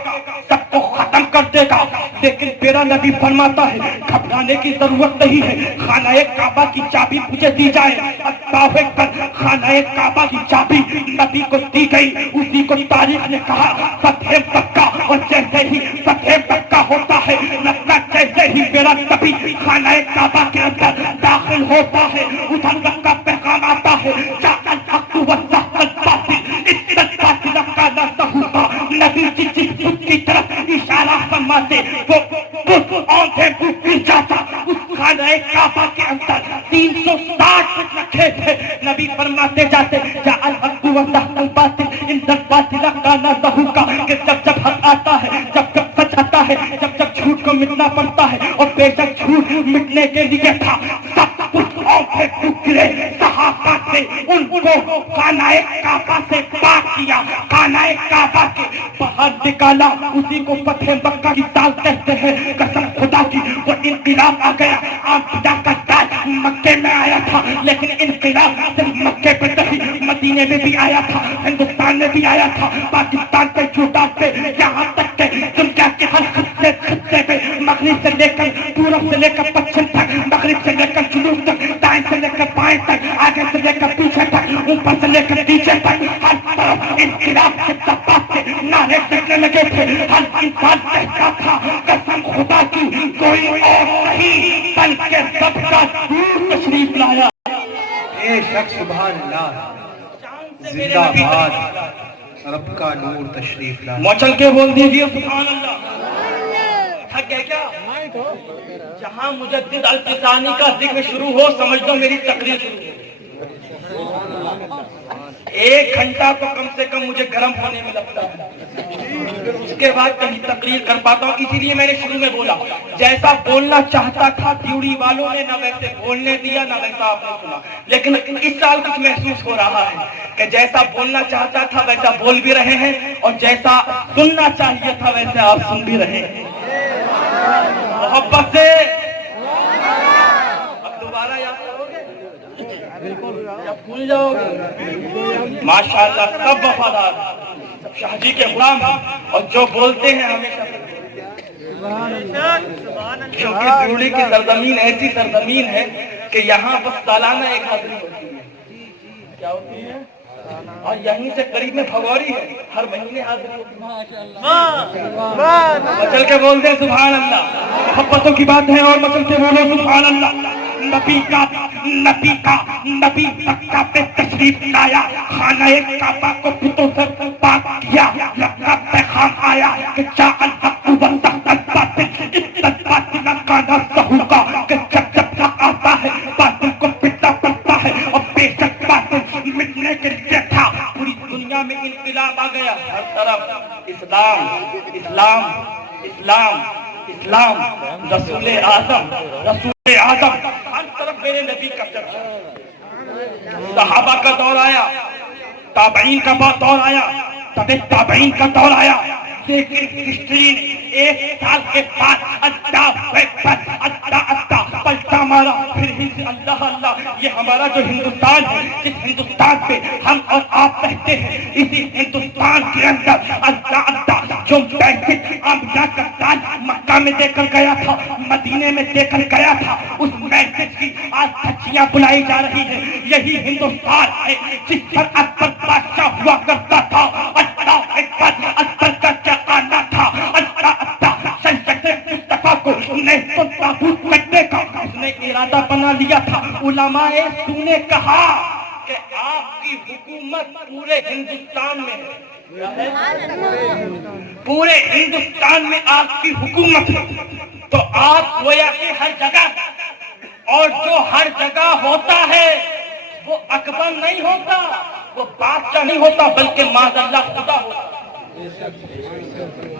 سب کو ختم کر دے گا، لیکن میرا نبی فرماتا ہے گھبرانے کی ضرورت نہیں ہے، خانہ کعبہ کی چابی مجھے دی جائے۔ اللہ اکبر، خانہ کعبہ کی چابی نبی کو دی گئی، اسی کو تاریخ نے کہا فتح مکہ، اور جیسے ہی فتح مکہ ہوتا ہے لگتا جیسے ہی میرا نبی خانہ کعبہ کے اندر داخل ہوتا ہے ادھر اللہ کا پیغام آتا ہے، جاء الحق وزهق الباطل ان الباطل كان زهوقا۔ نبی جس بت کی طرف اشارہ فرماتے وہ بت آنکھیں بھول جاتا۔ اس خانہ کعبہ کے اندر 360 بت رکھے تھے، نبی فرماتے جاتے جاء الحق وزهق الباطل ان الباطل كان زهوقا، کہ جب جب حق آتا ہے، جب جب سچ آتا ہے، جب جب جھوٹ کو مٹنا پڑتا ہے، اور بے شک جھوٹ مٹنے کے لیے تھا، سب کچھ آنکھیں ٹکرے صحابہ سے ان کو خانہ کعبہ سے پاک کیا، خانہ کعبہ کے باہر نکالا، اسی کو فتح مکہ کی سال کہتے ہیں۔ قسم خدا کی وہ انقلاب آ گیا، آمدہ کا تاج مکے میں آیا تھا، لیکن انقلاب صرف مکے پہ نہیں، مدینے میں بھی آیا تھا، ہندوستان میں بھی آیا تھا، پاکستان پہ جھوٹا پہ، یہاں تک کہ دنیا کے ہر خطے پہ، مغرب سے لے کر پورب سے لے کر پچھم تک، مغرب سے لے کر جنوب تک، دائیں سے لے کر بائیں تک، آگے سے لے کر پیچھے تک، اوپر سے لے کر نیچے تک، ہر طرف انقلاب کے دباؤ کے نعرے لگنے لگے تھے۔ ہر انسان کہتا تھا قسم خدا کی کوئی اور نہیں بلکہ سب کا نور تشریف لایا۔ بے شک سبحان اللہ، زندہ باد، رب کا نور تشریف لایا۔ موچل کے بول دیجئے سبحان اللہ۔ تھک گئے کیا؟ جہاں مجدد الفسانی کا ذکر شروع ہو سمجھ دو میری تقریر شروع ہو۔ 1 گھنٹہ تو کم سے کم مجھے گرم ہونے میں لگتا ہے، اس کے بعد کہیں تقریر کر پاتا ہوں۔ اسی لیے میں نے شروع میں بولا جیسا بولنا چاہتا تھا ڈیوڑی والوں نے نہ ویسے بولنے دیا، نہ ویسا آپ نے سنا، لیکن اس سال کچھ محسوس ہو رہا ہے کہ جیسا بولنا چاہتا تھا ویسا بول بھی رہے ہیں، اور جیسا سننا چاہیے تھا ویسے آپ سن بھی رہے ہیں۔ محبت سے اب دوبارہ یاد کرو گے یا بھول جاؤ گے؟ ماشاءاللہ سب وفادار شاہ جی کے غلام ہیں، اور جو بولتے ہیں ہمیشہ، کیونکہ دیوڑی کی سرزمین ایسی سرزمین ہے کہ یہاں بس سالانہ ایک حاضری ہوتی ہے۔ کیا ہوتی ہے؟ اور یہیں سے قریب میں بھگوری ہے، ہر مہینے حاضری ہوتی ہے۔ مچل کے بولتے ہیں سبحان اللہ، محبتوں کی بات ہے، اور مچل کے بولو سبحان اللہ۔ نبی مکہ پہ تشریف لایا، خانہ کعبہ کو بتوں سے پاک کیا، لگا پیغام آیا کہ جاء الحق وزهق الباطل ان الباطل كان زهوقا، کہ جب جب حق آتا ہے باطل کو مٹنا پڑتا ہے، اور بے شک باطل مٹنے کے لیے تھا۔ پوری دنیا میں انقلاب آ گیا، ہر طرف اسلام اسلام اسلام اسلام، رسول اعظم ہر طرف میرے نبی کا چرچا۔ صحابہ کا دور آیا، تابعین کا دور آیا، تب تابعین کا دور آیا، لیکن ہسٹری نے 1 سال کے بعد پلٹا مارا، پھر ہی سے اللہ اللہ، یہ ہمارا جو ہندوستان ہے، جس ہندوستان پہ ہم اور آپ رہتے ہیں، اسی ہندوستان کے اندر اللہ جو میسج آمدہ کا تاج مکہ میں دے کر گیا تھا، مدینے میں دے کر گیا تھا، اس میسج کی آج دھچیاں بلائی جا رہی ہیں۔ یہی ہندوستان ہے جس پر اکبر بادشاہ ہوا کرتا تھا۔ اللہ اکبر، اکبر کا کیا آنا تھا، تابوت لگنے کا اس نے ارادہ بنا لیا تھا۔ علماء سو نے کہا کہ آپ کی حکومت پورے ہندوستان میں ہے، پورے ہندوستان میں آپ کی حکومت ہے، تو آپ گویا کہ ہر جگہ، اور جو ہر جگہ ہوتا ہے وہ اکبر نہیں ہوتا، وہ بادشاہ نہیں ہوتا، بلکہ معاذ اللہ خدا ہوتا۔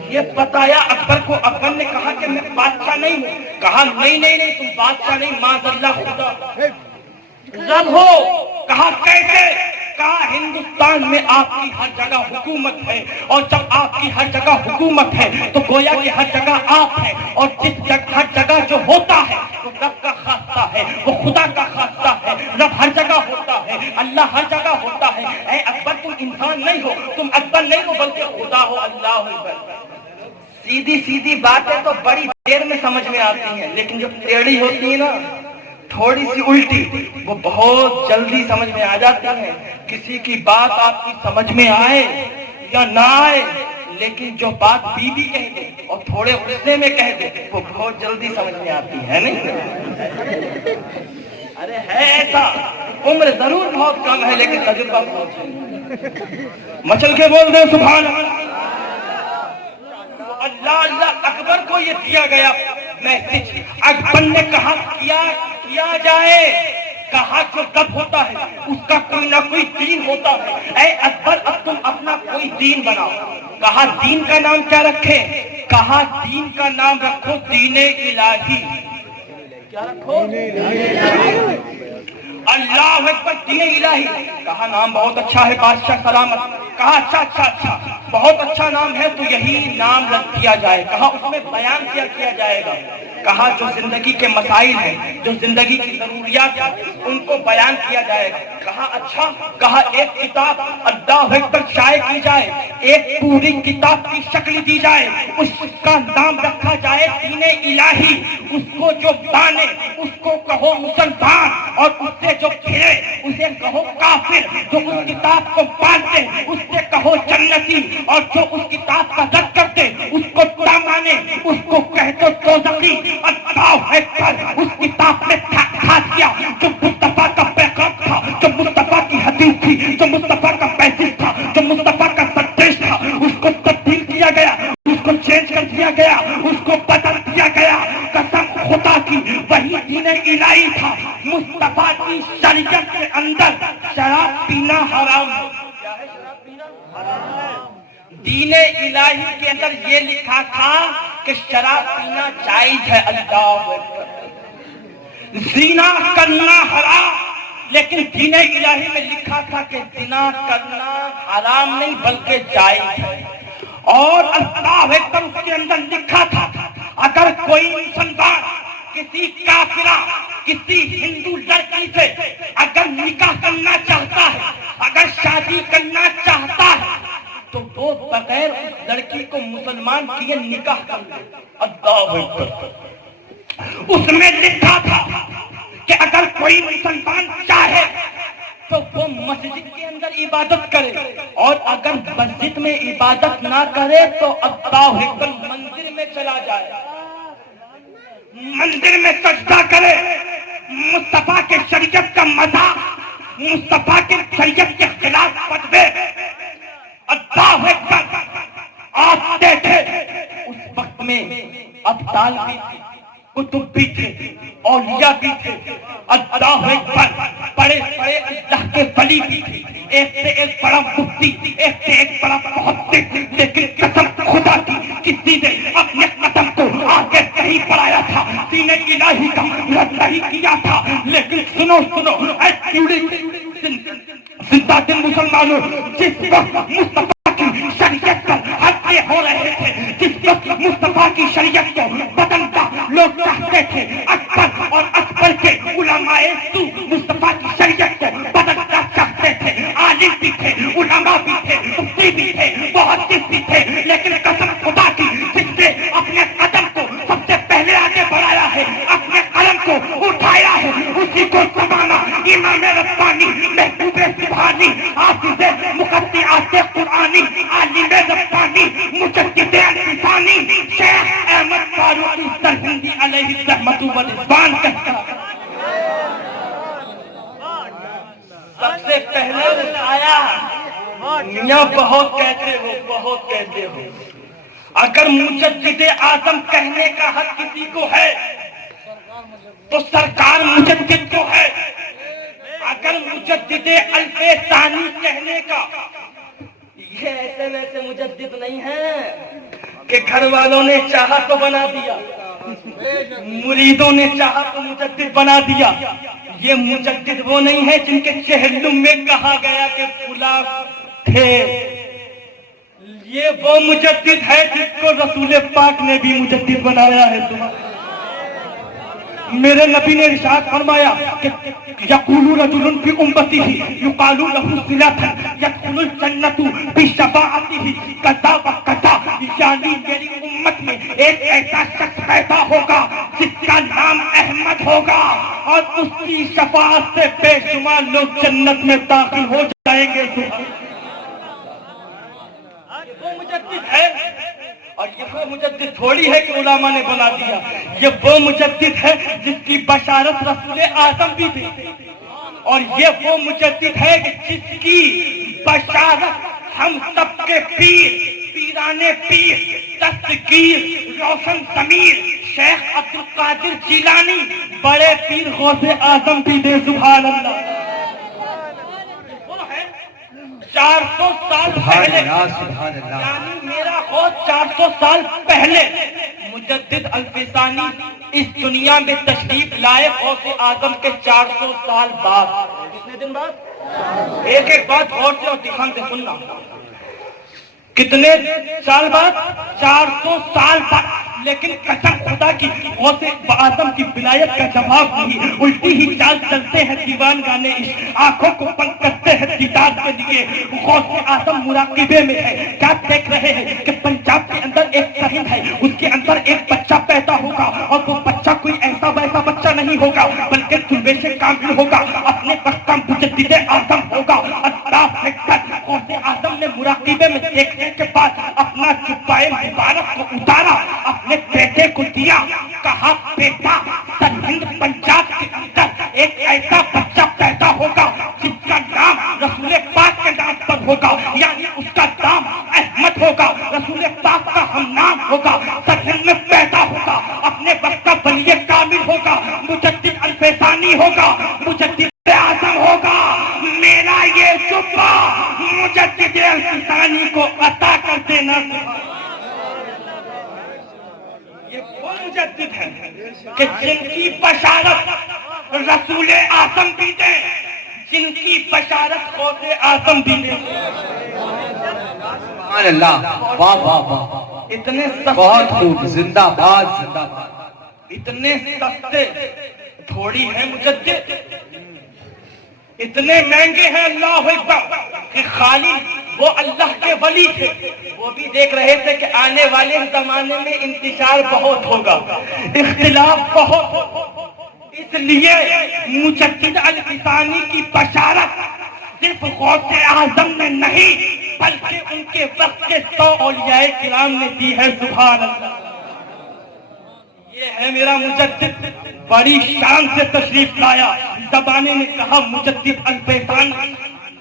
یہ بتایا اکبر کو، اکبر نے کہا کہ میں بادشاہ نہیں ہوں، کہا نہیں تم بادشاہ نہیں، معاذ اللہ خدا رب ہو۔ کہا کیسے؟ کہا ہندوستان میں آپ کی ہر جگہ حکومت ہے، اور جب آپ کی ہر جگہ حکومت ہے تو گویا کہ ہر جگہ آپ ہے، اور ہر جگہ جو ہوتا ہے وہ رب کا خاصہ ہے، وہ خدا کا خاصہ ہے۔ رب ہر جگہ ہوتا ہے، اللہ ہر جگہ ہوتا ہے۔ اے اکبر تم انسان نہیں ہو، تم اکبر نہیں ہو بلکہ خدا ہو، اللہ اکبر۔ سیدھی سیدھی باتیں تو بڑی دیر میں سمجھ میں آتی ہیں، لیکن جو ٹیڑھی ہوتی ہے نا، تھوڑی سی الٹی، وہ بہت جلدی سمجھ میں آ جاتی ہیں۔ کسی کی بات آپ کی سمجھ میں آئے یا نہ آئے، لیکن جو بات بی بی کہہ دے اور تھوڑے غصے میں کہہ دے، وہ بہت جلدی سمجھ میں آتی ہے، نہیں؟ ارے ہے ایسا، عمر ضرور بہت کم ہے لیکن تجربہ بہت ہے۔ مچل کے بول دیں سبحان اللہ۔ اللہ اللہ اکبر کو یہ دیا گیا میسج، اکبر نے کہا کیا جائے، کہا جو رب ہوتا ہے اس کا کوئی نہ کوئی دین ہوتا ہے، اے اکبر اب تم اپنا کوئی دین بناؤ۔ کہا دین کا نام کیا رکھے؟ کہا دین کا نام رکھو دین الہی۔ کیا رکھو؟ اللہ اکبر، دین الہی۔ کہا نام بہت اچھا ہے بادشاہ سلامت۔ کہا اچھا بہت اچھا نام ہے تو یہی نام رکھ دیا جائے۔ کہا اس میں بیان کیا جائے گا۔ کہا جو زندگی کے مسائل ہیں، جو زندگی کی ضروریات ہیں، ان کو بیان کیا جائے گا۔ کہا اچھا، کہا ایک کتاب اللہ اکبر شائع کی جائے، ایک پوری کتاب کی شکل دی جائے، اس کا نام رکھا جائے دین الہی۔ اس کو جو مانے اس کو کہو مسلمان، اور اس سے جو پھرے اسے کہو کافر۔ جو اس کتاب کو مانتے اس سے کہو جنتی، اور جو اس کتاب کا رد کرتے اس کو نہ مانے اس کو کہہ دو دوزخی۔ اللہ اکبر، اس کتاب میں تھا کیا جو مصطفیٰ کا پیغام تھا، جو مصطفیٰ کی حدیث تھی، جو مصطفیٰ کا میسج تھا، جو مصطفیٰ کا سندیش تھا، اس کو تبدیل کیا گیا، اس کو چینج کر دیا گیا، اس کو بدل دیا گیا۔ قسم خدا کی وہی دین الہی تھا۔ مصطفیٰ کی شریعت کے اندر شراب پینا حرام ہے۔ دین الہی کے اندر یہ لکھا تھا کہ شراب پینا جائز ہے، اللہ اکبر۔ زنا کرنا حرام، لیکن دین الہی میں لکھا تھا کہ زنا کرنا حرام نہیں بلکہ جائز ہے۔ اور اللہ اکبر، اس کے اندر لکھا تھا اگر کوئی مسلمان کسی کافرہ، کسی ہندو لڑکی سے اگر نکاح کرنا چاہتا ہے، اگر شادی کرنا چاہتا ہے، تو وہ بغیر اس لڑکی کو مسلمان کیے نکاح کر لے۔ اللہ اکبر۔ اس میں لکھا تھا کہ اگر کوئی مسلمان چاہے تو وہ مسجد کے اندر عبادت کرے، اور اگر مسجد میں عبادت نہ کرے تو اللہ اکبر مندر میں چلا جائے، مندر میں سجدہ کرے، مصطفیٰ کے شریعت کا مذاق، مصطفیٰ کے شریعت کے خلاف فتوے۔ اللہ اکبر۔ آپ دیکھے اس وقت میں ابدال بھی تھے، کتب بھی تھے، اولیاء بھی تھے، اللہ اکبر، بڑے بڑے اللہ کے ولی بھی تھے، ایک سے ایک بڑا مفتی، ایک سے ایک بڑا محدث، لیکن قسم خدا کی کسی نے اپنے قدم کو آگے نہیں بڑھایا تھا، دین الہی کا رد نہیں کیا تھا۔ لیکن سنو اے زندہ دل مسلمانوں، جس وقت مصطفیٰ کی شریعت پر حملے ہو رہے تھے، جس وقت مصطفیٰ کی شریعت کو بدلنا لوگ چاہتے تھے، اکبر اور اکبر کے علماء تو مصطفیٰ کی شریعت کو بدلنا چاہتے تھے۔ عالم بھی تھے، علماء بھی تھے، مفتی بھی تھے، محدث بھی تھے، لیکن قسم خدا کی جس نے اپنے قدم کو سب سے پہلے آگے بڑھایا ہے، اپنے قلم کو اٹھایا ہے، اسی کو زمانہ امام ربانی، محبوب سبحانی، حافظ مقطعات قرآنی، عالم ربانی، مجدد انتفانی، شیخ احمد فاروقی سرہندی علیہ الرحمۃ والرضوان کہتا سب سے پہلے اٹھایا۔ میاں بہت کہتے ہو، اگر مجدد اعظم کہنے کا حق کسی کو ہے تو سرکار مجدد کو ہے۔ اگر مجدد الف ثانی کہنے کا، یہ ایسے ویسے مجدد نہیں ہے کہ گھر والوں نے چاہا تو بنا دیا، مریدوں نے چاہا تو مجدد بنا دیا۔ یہ مجدد وہ نہیں ہے جن کے چہلم میں کہا گیا کہ فلاں تھے، یہ وہ مجدد ہے جس کو رسول پاک نے بھی مجدد بنایا ہے۔ میرے نبی نے ارشاد فرمایا کہ یقول رجل فی امتی یقال له صلۃ یدخل الجنۃ بشفاعتہ کذا و کذا، یعنی میری امت میں ایک ایسا شخص پیدا ہوگا جس کا نام احمد ہوگا اور اس کی شفاعت سے بے شمار لوگ جنت میں داخل ہو جائیں گے۔ وہ مجدد ہے، اور یہ وہ مجدد تھوڑی ہے کہ علماء نے بنا دیا، یہ وہ مجدد ہے جس کی بشارت رسول اعظم بھی تھی، اور یہ وہ مجدد ہے کہ جس کی بشارت ہم سب کے پیر، پیرانے پیر، دستگیر، روشن ضمیر شیخ عبد القادر جیلانی، بڑے پیر غوث اعظم بھی دے۔ سبحان اللہ۔ 400 سال پہلے، یعنی میرا غوث 400 سال پہلے مجدد الفسانی اس دنیا میں تشریف لائے، غوث اعظم کے 400 سال بعد۔ کتنے دن بعد؟ ایک ایک بات غور سے اور دھیان سے سننا۔ کتنے سال بعد؟ 400 سال بعد۔ لیکن قسم خدا کی غوث اعظم کی ولایت کا جواب نہیں، الٹی ہی چال چلتے ہیں دیوان گانے، آنکھوں کو بند کرتے ہیں دیدار کے لیے۔ غوث اعظم مراقبے میں ہے، کیا دیکھ رہے ہیں کہ پنجاب کے اندر ایک سرند ہے، اس کے اندر ایک بچہ پیدا ہوگا، اور وہ بچہ کوئی ایسا ویسا بچہ نہیں ہوگا بلکہ درویش کامل ہوگا، اپنے وقت کا مجدد اعظم ہوگا۔ اللہ اکبر۔ غوث اعظم نے مراقبے میں دیکھنے کے بعد اپنا جبہ مبارک کو اتارا، اپنے بیٹے کو دیا، کہا بیٹا سرہند پنجاب کے اندر ایک ایسا بچہ پیدا ہوگا جس کا نام رسول پاک کے نام پر ہوگا، یعنی اس کا نام احمد ہوگا، رسول پاک کا ہم نام ہوگا، سرہند میں پیدا ہوگا، اپنے وقت کا ولی کامل ہوگا، مجدد الفسانی ہوگا، مجدد اعظم ہوگا۔ میرا یہ جبہ مجدد الفسانی کو عطا کر دینا۔ یہ وہ مجدد ہے کہ جن کی بشارت رسول اعظم بھی دے، جن کی بشارت غوث اعظم بھی دے۔ سبحان اللہ، واہ واہ واہ، اتنے سستے، بہت خوب، زندہ باد زندہ باد۔ اتنے سستے تھوڑی ہے مجدد، اتنے مہنگے ہیں اللہ اکبر کہ خالی وہ اللہ کے ولی تھے، وہ بھی دیکھ رہے تھے کہ آنے والے زمانے میں انتشار بہت ہوگا، اختلاف بہت ہوگا، اس لیے مجدد الفسانی کی بشارت صرف غوث اعظم نے نہیں بلکہ ان کے وقت کے 100 اولیاء کرام نے دی ہے۔ سبحان اللہ۔ یہ ہے میرا مجدد، بڑی شان سے تشریف لایا۔ زمانے نے کہا مجدد الفسانی،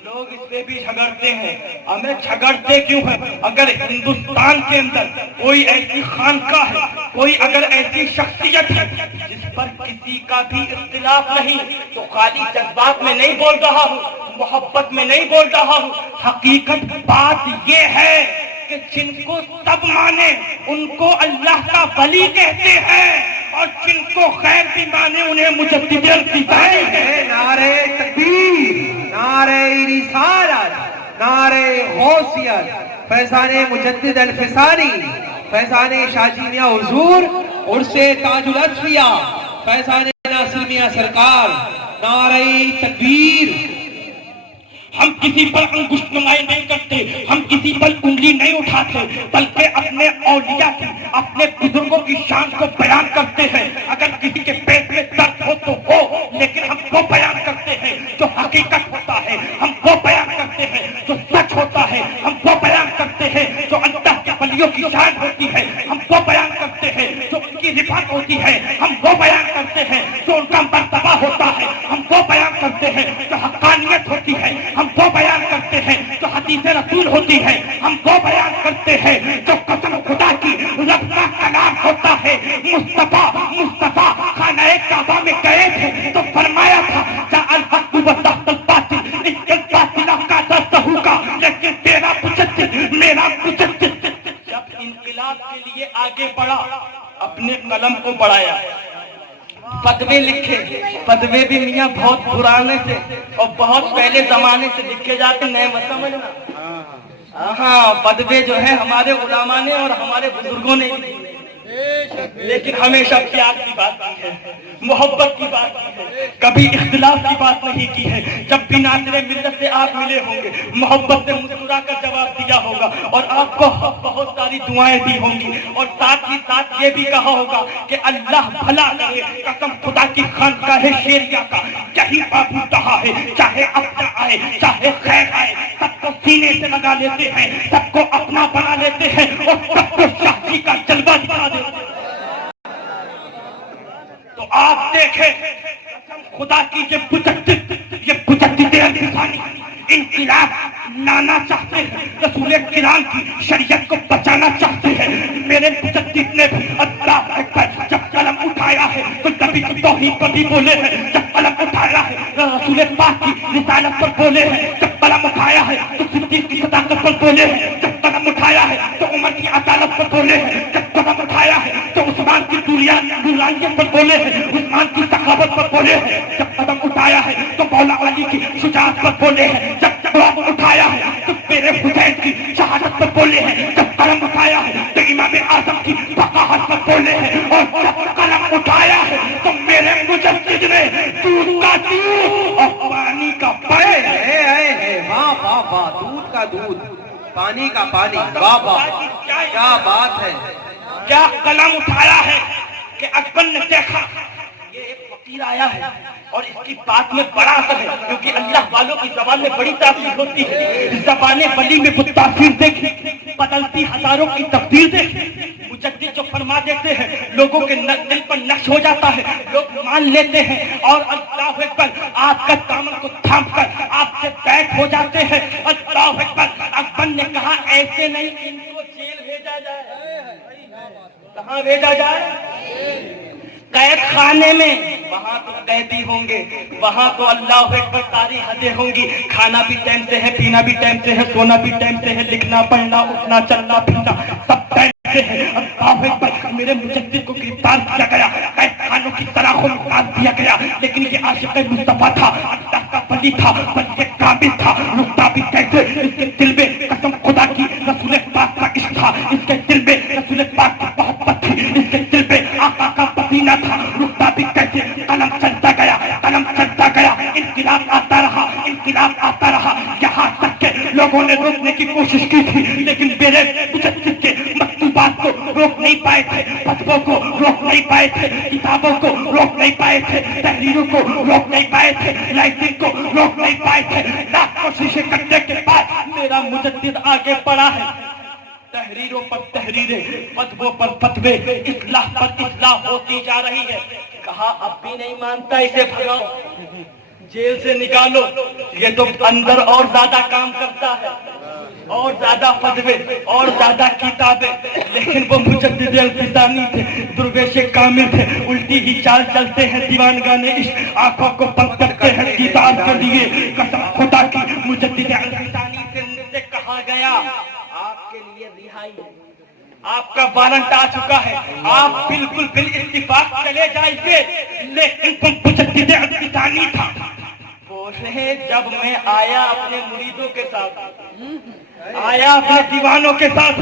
لوگ اس پہ بھی جھگڑتے ہیں، ہمیں جھگڑتے کیوں ہیں؟ اگر ہندوستان کے اندر کوئی ایسی خانقاہ ہے، کوئی اگر ایسی شخصیت ہے جس پر کسی کا بھی اختلاف نہیں، تو خالی جذبات میں نہیں بول رہا ہوں، محبت میں نہیں بول رہا ہوں، حقیقت بات یہ ہے کہ جن کو سب مانے ان کو اللہ کا ولی کہتے ہیں، اور جن کو خیر بھی مانے انہیں مجدد الفسانی کہتے ہیں۔ نعرہ تکبیر، نعرہ رسالت، نعرہ غوثیت، فیضان مجدد الفسانی، فیضان شاہ میاں حضور، عرس تاج الاصفیاء، فیضان ناصر میاں سرکار، نعرہ تکبیر۔ ہم کسی پر انگشت نمائی نہیں کرتے، ہم کسی پر انگلی نہیں اٹھاتے، بلکہ اپنے اولیاء کی، اپنے بزرگوں کی شان کو بیان کرتے ہیں۔ اگر کسی کے پیٹ میں درد ہو تو ہو، لیکن ہم وہ بیان کرتے ہیں جو حقیقت ہوتا ہے، ہم وہ بیان کرتے ہیں جو سچ ہوتا ہے، ہم وہ بیان کرتے ہیں جو اللہ کے ولیوں کی شان ہوتی ہے، ہم وہ بیان کرتے ہیں جو ان کی رفعت ہوتی ہے، ہم وہ بیان کرتے ہیں جو ان کا مرتبہ ہوتا ہے، ہم وہ بیان کرتے ہیں جو حقانیت ہوتی ہے، ہم وہ بیان کرتے ہیں جو حدیث رسول ہوتی ہے، ہم وہ بیان کرتے ہیں جو قسم خدا کی رب کا کلام ہوتا ہے۔ مصطفیٰ خانہ کعبہ میں گئے تھے تو فرمایا تھا جا الحق و تحت الباطل، اس الباطل کا دست ہوگا، لیکن تیرا مجدد، میرا مجدد جب انقلاب کے لیے آگے بڑھا، اپنے قلم کو بڑھایا، فتوے لکھے، فتوے بھی میاں بہت پرانے سے اور بہت پہلے زمانے سے لکھے جاتے، نئے مت سمجھنا۔ ہاں، فتوے جو ہے ہمارے علماء نے اور ہمارے بزرگوں نے، لیکن ہمیشہ پیار کی بات کی ہے، محبت کی بات کی ہے، کبھی اختلاف کی بات نہیں کی ہے۔ جب بھی ناظر ملت سے آپ ملے ہوں گے، محبت سے مسکرا کر جواب دیا ہوگا اور آپ کو بہت ساری دعائیں دی ہوں گی، اور ساتھ ہی ساتھ یہ بھی کہا ہوگا کہ اللہ بھلا کرے، قسم خدا کی خانقاہ شیریہ کا یہی بابو رہا ہے، چاہے اپنا آئے چاہے خیر آئے، سب کو سینے سے لگا لیتے ہیں، سب کو اپنا بنا لیتے ہیں اور سب کو شاہ جی کا جلوہ دکھا دیتے ہیں۔ تو آپ دیکھیں خدا کی یہ مجدد انسانی انقلاب لانا چاہتے ہیں، رسول کرام کی شریعت کو بچانا چاہتے ہیں۔ میرے مجدد نے اللہ اکبر جب قلم اٹھایا ہے تو نبی کی توحید پر بھی بولے ہیں، جب قلم اٹھایا ہے رسول پاک کی رسالت پر بولے ہیں، جب قلم اٹھایا ہے تو صدیق کی صداقت پر بولے ہیں، جب قلم اٹھایا ہے تو عمر کی عدالت پر بولے ہیں، جب قلم اٹھایا ہے تو عثمان کی نورانیت پر بولے ہیں، عثمان کی سخاوت پر بولے ہیں، جب قدم اٹھایا ہے تو مولا علی کی شجاعت پر بولے ہیں، جب قلم اٹھایا ہے تو میرے حسین کی شہادت پر بولے ہیں، جب قلم اٹھایا ہے تو امام اعظم کی وقاحت پر بولے ہیں، اور جب قلم اٹھایا ہے تو میرے مجدد نے دودھ کا دودھ اور پانی کا پانی، واہ واہ واہ، دودھ کا دودھ پانی کا پانی، واہ واہ، کیا بات ہے، کیا قلم اٹھایا ہے کہ اکبر نے دیکھا یہ ایک فقیر آیا ہے اور اس کی بات میں بڑا اثر ہے، کیونکہ اللہ والوں کی زبان میں بڑی تاثیر ہوتی ہے۔ زبان ولی میں کچھ تاثیر دیکھی، بدلتی ہزاروں کی تقدیر دیکھی۔ مجدد جو فرما دیتے ہیں لوگوں کے دل پر نقش ہو جاتا ہے، لوگ مان لیتے ہیں اور اللہ اکبر آپ کا دامن کو تھام کر آپ سے بیٹھ ہو جاتے ہیں۔ اللہ اکبر، اکبر نے کہا ایسے نہیں، ان کو جیل بھیجا جائے۔ کہاں بھیجا جائے؟ قید خانے میں، وہاں تو قیدی ہوں گے، وہاں تو اللہ اکبر ساری حدیں ہوں گی، کھانا بھی ٹائم سے ہے، پینا بھی ٹائم سے ہے، سونا بھی ٹائم سے ہے، لکھنا پڑھنا اٹھنا چلنا پھرنا سب ٹائم سے ہے۔ اللہ اکبر، میرے مجدد کو گرفتار کیا گیا، قید خانوں کی سلاخوں میں ڈال دیا گیا، لیکن یہ عاشق مصطفیٰ تھا، اللہ کا ولی تھا، ولی کامل تھا، رکتا بھی کیسے، اس کے دل میں قسم خدا کی رسول پاک کا عشق تھا، اس کے دل میں رسول پاک کی محبت تھی، اس کے دل میں آقا کا پسینہ تھا، رکتا بھی کیسے، قلم چلتا گیا، قلم چلتا گیا، انقلاب آتا رہا، انقلاب آتا رہا، یہاں تک کہ لوگوں نے روکنے کی کوشش کی تھی، لیکن میرے مجدد کے مکتوبات کو روک نہیں پائے تھے، فتووں کو روک نہیں پائے تھے، کتابوں کو روک نہیں پائے تھے، تحریروں کو روک نہیں پائے تھے، لائٹنگ کو روک نہیں پائے تھے۔ لاکھ کوششیں کرنے کے بعد میرا مجدد آگے بڑھا ہے، تحریروں پر تحریریں، فتووں پر فتوے، اصلاح پر اصلاح ہوتی جا رہی ہے۔ کہا اب بھی نہیں مانتا، اسے بھگاؤ، جیل سے نکالو، یہ تو اندر اور زیادہ کام کرتا ہے، اور زیادہ فتوے اور زیادہ کتابیں، لیکن وہ مجدد الفسانی تھے، درویش کامل تھے، الٹی ہی چال چلتے ہیں، دیوان گانے عشق آنکھوں کو بند کرتے ہیں دیدار کے لیے۔ قسم خدا کی مجدد الفسانی سے کہا گیا آپ کے لیے رہائی ہے، آپ کا وارنٹ آ چکا ہے، آپ بالکل بالاتفاق چلے جائیے، لیکن وہ مجدد الفسانی تھا۔ بولے جب میں آیا اپنے مریدوں کے ساتھ، آیا اپنے دیوانوں کے ساتھ،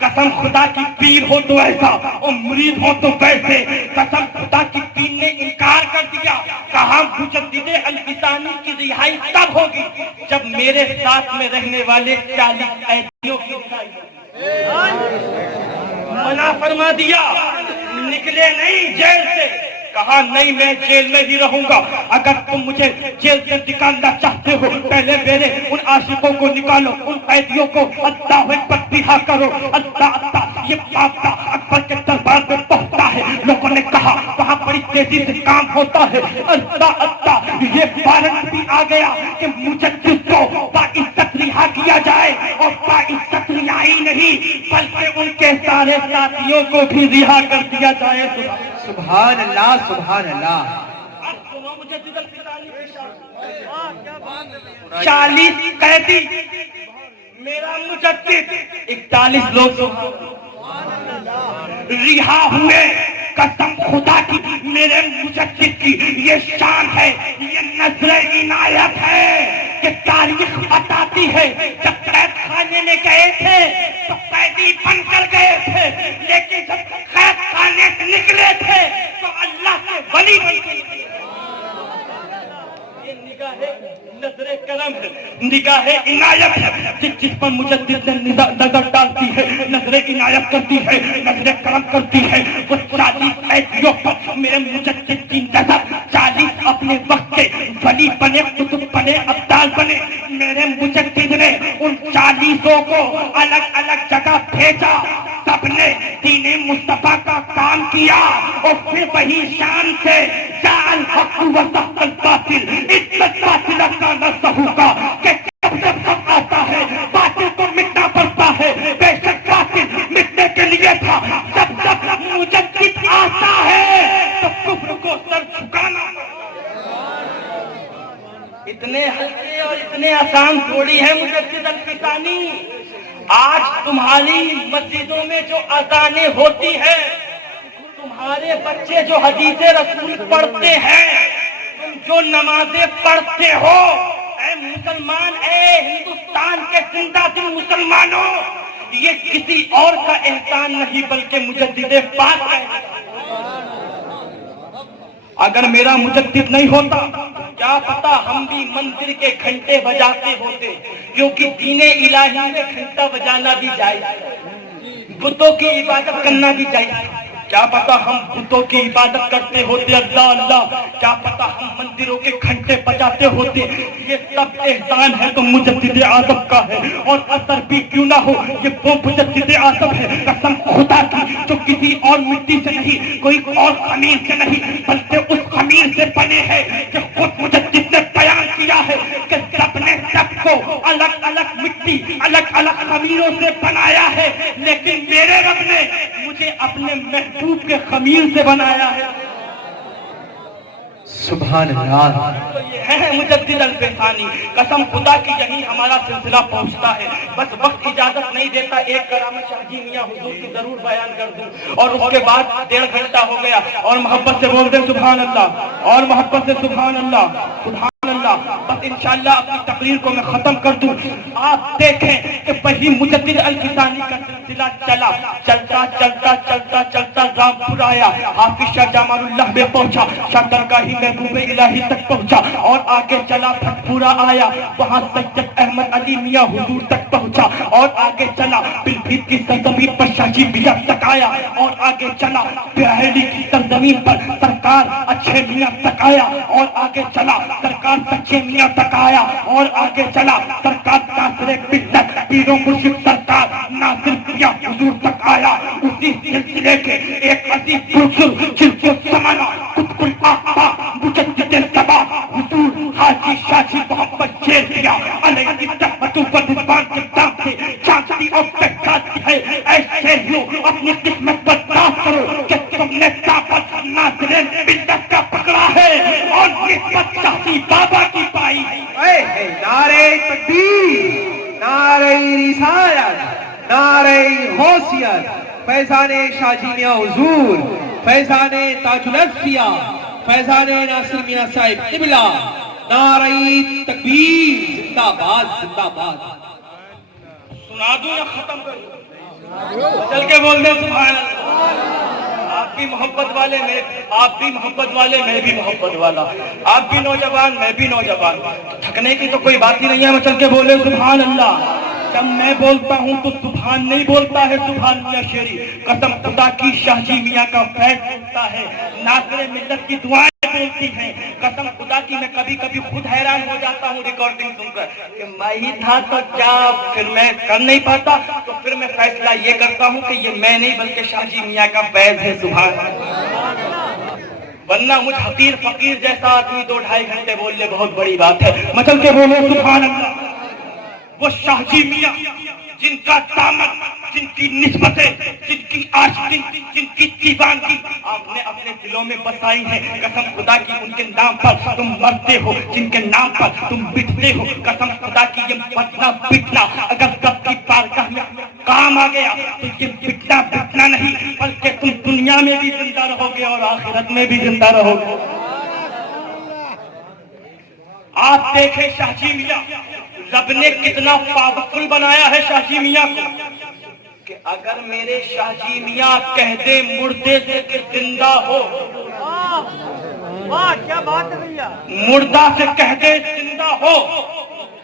قسم خدا کی پیر ہو تو ایسا اور مرید ہو تو ویسے، قسم خدا کی پیر نے انکار کر دیا، کہا مجدد الفسانی کی رہائی تب ہوگی جب میرے ساتھ میں رہنے والے 40 قیدیوں کی رہائی ہوگی۔ منع فرما دیا، نکلے نہیں جیل سے، کہا نہیں میں جیل میں ہی رہوں گا، اگر تم مجھے جیل سے نکالنا چاہتے ہو پہلے میرے ان عاشقوں کو نکالو، ان قیدیوں کو اللہ اکبر رہا کرو۔ اللہ اللہ، یہ بات اکبر کے دربار میں پہنچتا ہے، لوگوں نے کہا وہاں بڑی تیزی سے کام ہوتا ہے۔ اللہ اللہ، یہ وارنٹ بھی آ گیا کہ مجدد کو باعزت رہا کیا جائے، اور باعزت رہائی نہیں بلکہ ان کے سارے ساتھیوں کو بھی رہا کر دیا جائے۔ سبحان اللہ، سبحان اللہ۔ 40 قیدی، میرا مجدد 41 لوگ رہا ہوئے۔ قسم خدا کی میرے مجدد کی یہ شان ہے، یہ نظر عنایت ہے کہ تاریخ بتاتی ہے جب قید خانے میں گئے تھے تو قیدی بن کر گئے تھے، لیکن جب قید خانے سے نکلے تھے تو اللہ کے ولی بن کے نکلے۔ یہ نگاہ نظر کرم ہے، نگاہ عنایت ہے، جس پر مجدد نے نظر ڈالتی ہے، نظر عنایت کرتی ہے، نظر کرم کرتی ہے۔ وہ 40 قیدیوں پر میرے مجدد کی نظر، 40 اپنے وقت کے ولی بنے، قطب بنے، ابدال بنے۔ میرے مجدد نے ان 40 کو الگ الگ جگہ بھیجا، سب نے دین مصطفیٰ کا کام کیا، اور پھر وہی شان سے جاء الحق وزهق الباطل، عزت باطل کا نہ کا کہ جب سب آتا ہے باطل کو مٹنا پڑتا ہے۔ بے شک باطل مٹنے کے لیے تھا، جب جب مجدد آتا ہے تو کفر کو سر جھکانا۔ اتنے ہلکے اور اتنے آسان تھوڑی ہے مجدد الفسانی۔ آج تمہاری مسجدوں میں جو اذانیں ہوتی ہیں، تمہارے بچے جو حدیث رسول پڑھتے ہیں، تم جو نمازیں پڑھتے ہو، اے مسلمان، اے ہندوستان کے زندہ دل مسلمانوں، یہ کسی اور کا احسان نہیں بلکہ مجدد پاک ہے۔ اگر میرا مجدد نہیں ہوتا کیا پتا ہم بھی مندر کے گھنٹے بجاتے ہوتے، کیونکہ دین الہی میں گھنٹہ بجانا بھی جائز، بتوں کی عبادت کرنا بھی جائز۔ کیا پتا ہم بتوں کی عبادت کرتے ہوتے، اللہ اللہ، کیا پتا ہم مندروں کے گھنٹے بجاتے ہوتے۔ یہ سب احسان ہے تو مجدد اعظم کا ہے، اور اثر بھی کیوں نہ ہو یہ وہ مجدد اعظم ہے، قسم خدا کی، جو کسی اور مٹی سے نہیں، کوئی اور خمیر سے نہیں، بلکہ اس خمیر سے بنے ہیں کہ خود مجدد نے بیان کیا ہے کہ سب نے سب کو الگ الگ مٹی، الگ الگ خمیروں سے بنایا ہے، لیکن میرے رب نے مجھے اپنے محبوب کے خمیر سے بنایا ہے۔ سبحان اللہ۔ تو یہ ہے مجدد الفسانی، قسم خدا کی یہی ہمارا سلسلہ پہنچتا ہے۔ بس وقت اجازت نہیں دیتا، ایک کرامت شاہ جی میاں حضور کی ضرور بیان کر دوں، اور اس کے بعد 1.5 گھنٹہ ہو گیا، اور محبت سے بول دیں سبحان اللہ، اور محبت سے سبحان اللہ، سبحان اللہ۔ بس انشاءاللہ اپنی تقریر کو میں ختم کر دوں۔ آپ دیکھیں کہ وہی مجدد الفسانی کا سلسلہ چلا، چلتا چلتا چلتا چلتا رامپور آیا، حافظ شاہ جمال اللہ میں پہنچا، شاہ درگاہی محبوب الہی تک پہنچا، اور آگے چلا بھٹپورا آیا، وہاں سید احمد علی میاں حضور تک پہنچا، اور آگے چلا پلبھیت کی سرزمین پر شاہ جی میاں تک آیا، اور آگے چلا بہیلی کی سرزمین پر سرکار اچھے میاں تک آیا، اور آگے چلا سرکار سچے میاں تک آیا، اور آگے چلا سرکار ناصر ملت پیرو مرشد سرکار ناصر میاں حضور تک آیا۔ اسی سلسلے کے ایک عزیز پرسر جن کو سمانا قطب الآقا مجدد الصبا حضور حاجی شاہ جی محمد شیریا علیہ الرحمت والرضوان کے نام سے چاندی اور پہچانتی ہے۔ ایسے ہی اپنی قسمت پر داغ کرو کہ تم نے طاقت ناصر ملت کا پکڑا ہے، اور نسبت شاہی بابا کی پائی ہے۔ نعرہ تکبیر، نعرہ رسالت، نعرہ غوثیت، فیضان شاہ جی میاں حضور، فیضان تاج الاسفیاء، فیضان ناصر میاں صاحب قبلہ، نعرہ تکبیر، زندہ باد زندہ باد۔ سنا دوں یا ختم کر دوں؟ چل کے بول دیں سبحان اللہ۔ آپ بھی محبت والے، آپ بھی محبت والے، میں بھی محبت والا، آپ بھی نوجوان، میں بھی نوجوان، تھکنے کی تو کوئی بات ہی نہیں ہے، میں چل کے بولے سبحان اللہ۔ جب میں بولتا ہوں تو سبحان نہیں بولتا ہے، سبحان میاں شیری، قسم خدا کی شاہ جی میاں کا فیض بولتا ہے، ناصر ملت کی دعائیں بولتی ہیں، قسم خدا کی میں کبھی کبھی خود حیران ہو جاتا ہوں ریکارڈنگ سن کر کہ میں ہی تھا تو کیا پھر میں کر نہیں پاتا، تو پھر میں فیصلہ یہ کرتا ہوں کہ یہ میں نہیں بلکہ شاہ جی میاں کا فیض ہے، سبحان اللہ۔ ورنہ مجھ حقیر فقیر جیسا آدمی 2-2.5 گھنٹے بول لے بہت بڑی بات ہے، میں چل کے بولوں سبحان اللہ۔ وہ شاہ جی میاں جن کا دامن، جن کی نسبتیں، جن کی عاشقی، جن کی دیوانگی آپ نے اپنے دلوں میں بسائی ہے، قسم خدا کی ان کے نام پر تم مرتے ہو، جن کے نام پر تم بٹتے ہو، قسم خدا کی یہ بچنا بٹنا اگر کب کی بارگاہ میں کام آ گیا تو یہ بٹنا بٹنا نہیں بلکہ تم دنیا میں بھی زندہ رہو گے اور آخرت میں بھی زندہ رہو گے۔ آپ دیکھیں شاہ جی میاں، رب نے کتنا پاورفل بنایا ہے شاہ جی میاں کو۔ کہ اگر میرے شاہ جی میاں کہہ دے مردے سے کہ زندہ ہو، واہ کیا بات ہے بھیا، مردہ سے کہہ دے زندہ ہو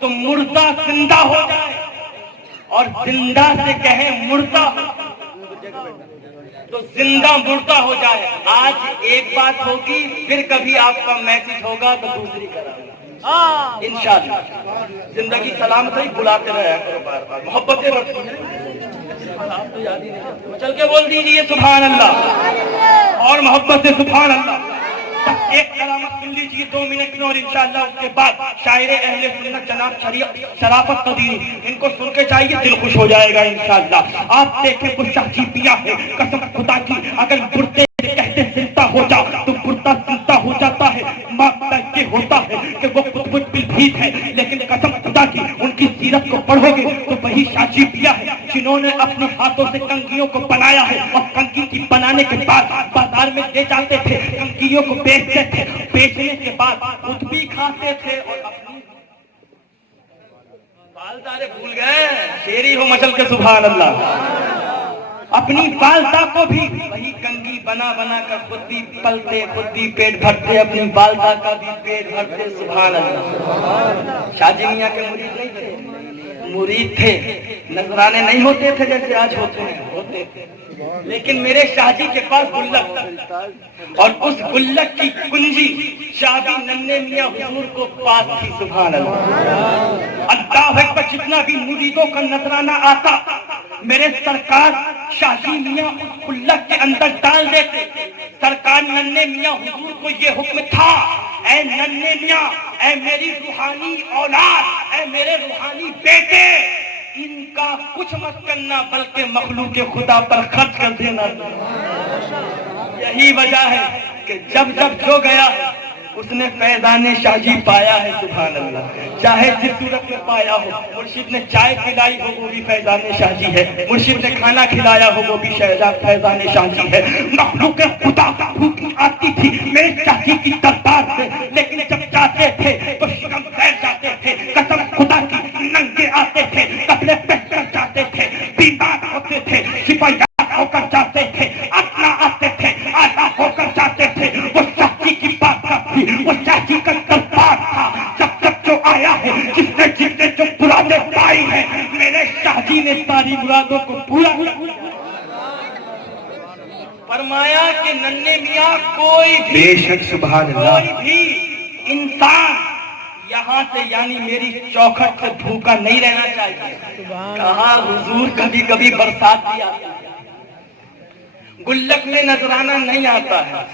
تو مردہ زندہ ہو جائے، اور زندہ سے کہے مردہ ہو تو زندہ مردہ ہو جائے۔ آج ایک بات ہوگی، پھر کبھی آپ کا میسج ہوگا تو دوسری کرا انشاءاللہ۔ زندگی سلامت ہے، بلاتے رہے کرو بار بار، محبتیں رکھو، آپ تو یاد ہی نہیں، چل کے بول دیجیے سبحان اللہ اور محبت سے سبحان اللہ۔ ایک کلامت سن لیجیے 2 منٹ میں، اور انشاءاللہ اس کے بعد شاعر اہل سنت جناب شرافت قدیری، ان کو سن کے چاہیے دل خوش ہو جائے گا انشاءاللہ۔ آپ دیکھیں وہ شاہ جی پیا ہے، قسم خدا کی اگر مردے کہتے زندہ ہو جا تو مردہ زندہ ہو جاتا ہے۔ یہ ہوتا ہے کہ وہ قطب البلبھیت ہے، لیکن قسم خدا کی ان کی سیرت کو پڑھو گے تو وہی شاہ جی پیا ہے جنہوں نے اپنے ہاتھوں سے کنگھیوں کو بنایا ہے، اور کنگھی کی بنانے کے بعد بازار میں لے جاتے تھے، کنگھیوں کو بیچتے تھے، بیچنے کے بعد خود بھی کھاتے تھے اور اپنی والدہ بھول گئے، شیری ہو مچل کے سبحان اللہ، اپنی والدہ کو بھی وہی کنگھی بنا بنا کر خود بھی پلتے، خود بھی پیٹ بھرتے، اپنی والدہ کا بھی پیٹ بھرتے، سبحان اللہ۔ شاہ جی میاں کے مرید نہیں تھے، مرید تھے، نذرانے نہیں ہوتے تھے جیسے آج ہوتے ہیں، ہوتے تھے، لیکن میرے شاہ جی کے پاس گلک، اور اس گلک کی کنجی شاہی ننھے میاں حضور کو پاس تھی، سبحان اللہ۔ اللہ اکبر، جتنا بھی مریدوں کا نذرانہ آتا میرے سرکار شاہ جی میاں اس گلک کے اندر ڈال دیتے۔ سرکار ننھے میاں حضور کو یہ حکم تھا، اے ننھے میاں، اے میری روحانی اولاد، اے میرے روحانی بیٹے، ان کا کچھ مت کرنا بلکہ مخلوق خدا پر خرچ کر دینا۔ یہی وجہ ہے کہ جب جب جو گیا اس نے فیضان شاہ جی پایا ہے، سبحان اللہ، چاہے جس صورت میں پایا ہو۔ مرشد نے چائے پلائی ہو وہ بھی فیضان شاہ جی ہے، مرشد نے کھانا کھلایا ہو وہ بھی فیضان شاہ جی ہے۔ مخلوق خدا بھوکی آتی تھی میرے شاہ جی کی دربار سے، لیکن جب جاتے تھے تو شکم بیٹھ جاتے تھے، قسم خدا کی ننگے آتے تھے، کپڑے پہن کر جاتے تھے، بیمار ہوتے تھے، شفایاب ہو کر جاتے تھے، اپنا آتے تھے، آلہ ہو کر جاتے تھے۔ وہ شاہ جی کی بات کا تھی، وہ شاہ جی کا دربار تھا۔ جب جب جو آیا ہے، جس نے جو مرادیں پائی ہیں، میرے شاہ جی نے ساری مرادوں کو پورا فرمایا کہ ننھے میاں کوئی بھی بے شک سبحان اللہ، کوئی بھی انسان یہاں سے یعنی میری چوکھٹ سے بھوکا نہیں رہنا چاہیے۔ کہا حضور کبھی کبھی برسات بھی آتی ہے، گلک میں نذرانہ نہیں آتا ہے،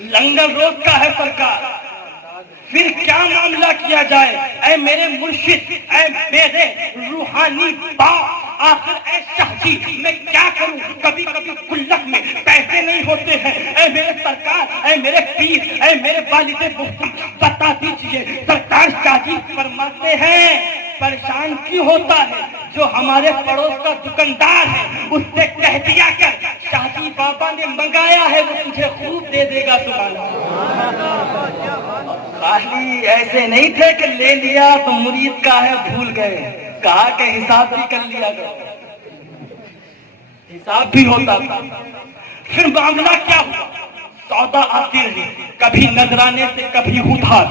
لنگر روز کا ہے سرکار، پھر کیا معاملہ کیا جائے؟ اے میرے مرشد، اے میرے روحانی باپ، آخر اے شاہ جی میں کیا کروں؟ کبھی کبھی گلک میں پیسے نہیں ہوتے ہیں، اے میرے سرکار، اے میرے پیر، اے میرے والد محترم بتا دیجئے۔ سرکار شاہ جی فرماتے ہیں پریشان کیوں ہوتا ہے؟ جو ہمارے پڑوس کا دکاندار ہے اس سے کہہ دیا کر شاہ جی بابا نے منگایا ہے، وہ تجھے خوب دے دے گا، سبحان اللہ۔ خالی ایسے نہیں تھے کہ لے لیا تو مرید کا ہے بھول گئے، کہا کہ حساب بھی کر لیا کرو، حساب بھی ہوتا تھا۔ پھر معاملہ کیا ہوا؟ سودا آتی رہی، کبھی نذرانے سے کبھی ادھار،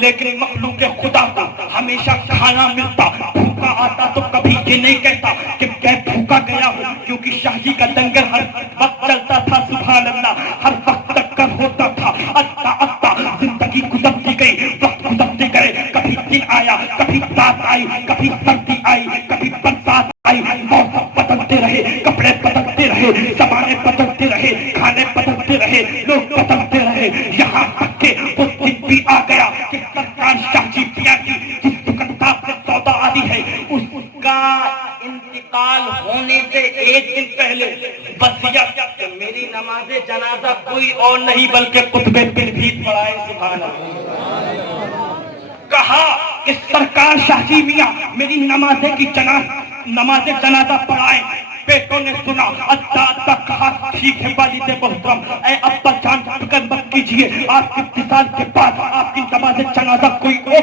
لیکن مخلوق خدا کو ہمیشہ کھانا ملتا۔ بھوکا آتا تو کبھی یہ نہیں کہتا کہ میں بھوکا گیا ہوں، کیونکہ شاہ جی کا لنگر ہر وقت چلتا تھا، سبحان اللہ، ہر وقت چکر ہوتا تھا۔ اتا اتا زندگی گزرتی گئی، وقت گزرتے گئے، کبھی دن آیا، کبھی رات آئی، کبھی سردی آئی، کبھی برسات آئی، موسم بدلتے رہے، کپڑے بدلتے رہے، زمانے بدلتے رہے، کھانے بدلتے رہے، لوگ بدلتے رہے، یہاں تک کہ اس دن بھی آ گیا کہ سرکار شاہ جی پیا کی جس دکاندار سے سودا آدھی ہے اس کا انتقال ہونے سے ایک دن پہلے وصیت کہ میری نماز جنازہ کوئی اور نہیں بلکہ قطب البلبھیت پڑھائے، سبحان اللہ۔ کہا کہ سرکار شاہ جی میاں میری نماز جنازہ پڑھائے۔ بیٹوں نے سنا، اتا کہا ٹھیک ہے والد محترم، اے ابا جان فکر مت کیجیے، آپ کے اتصال کے بعد آپ کی نماز جنازہ کوئی اور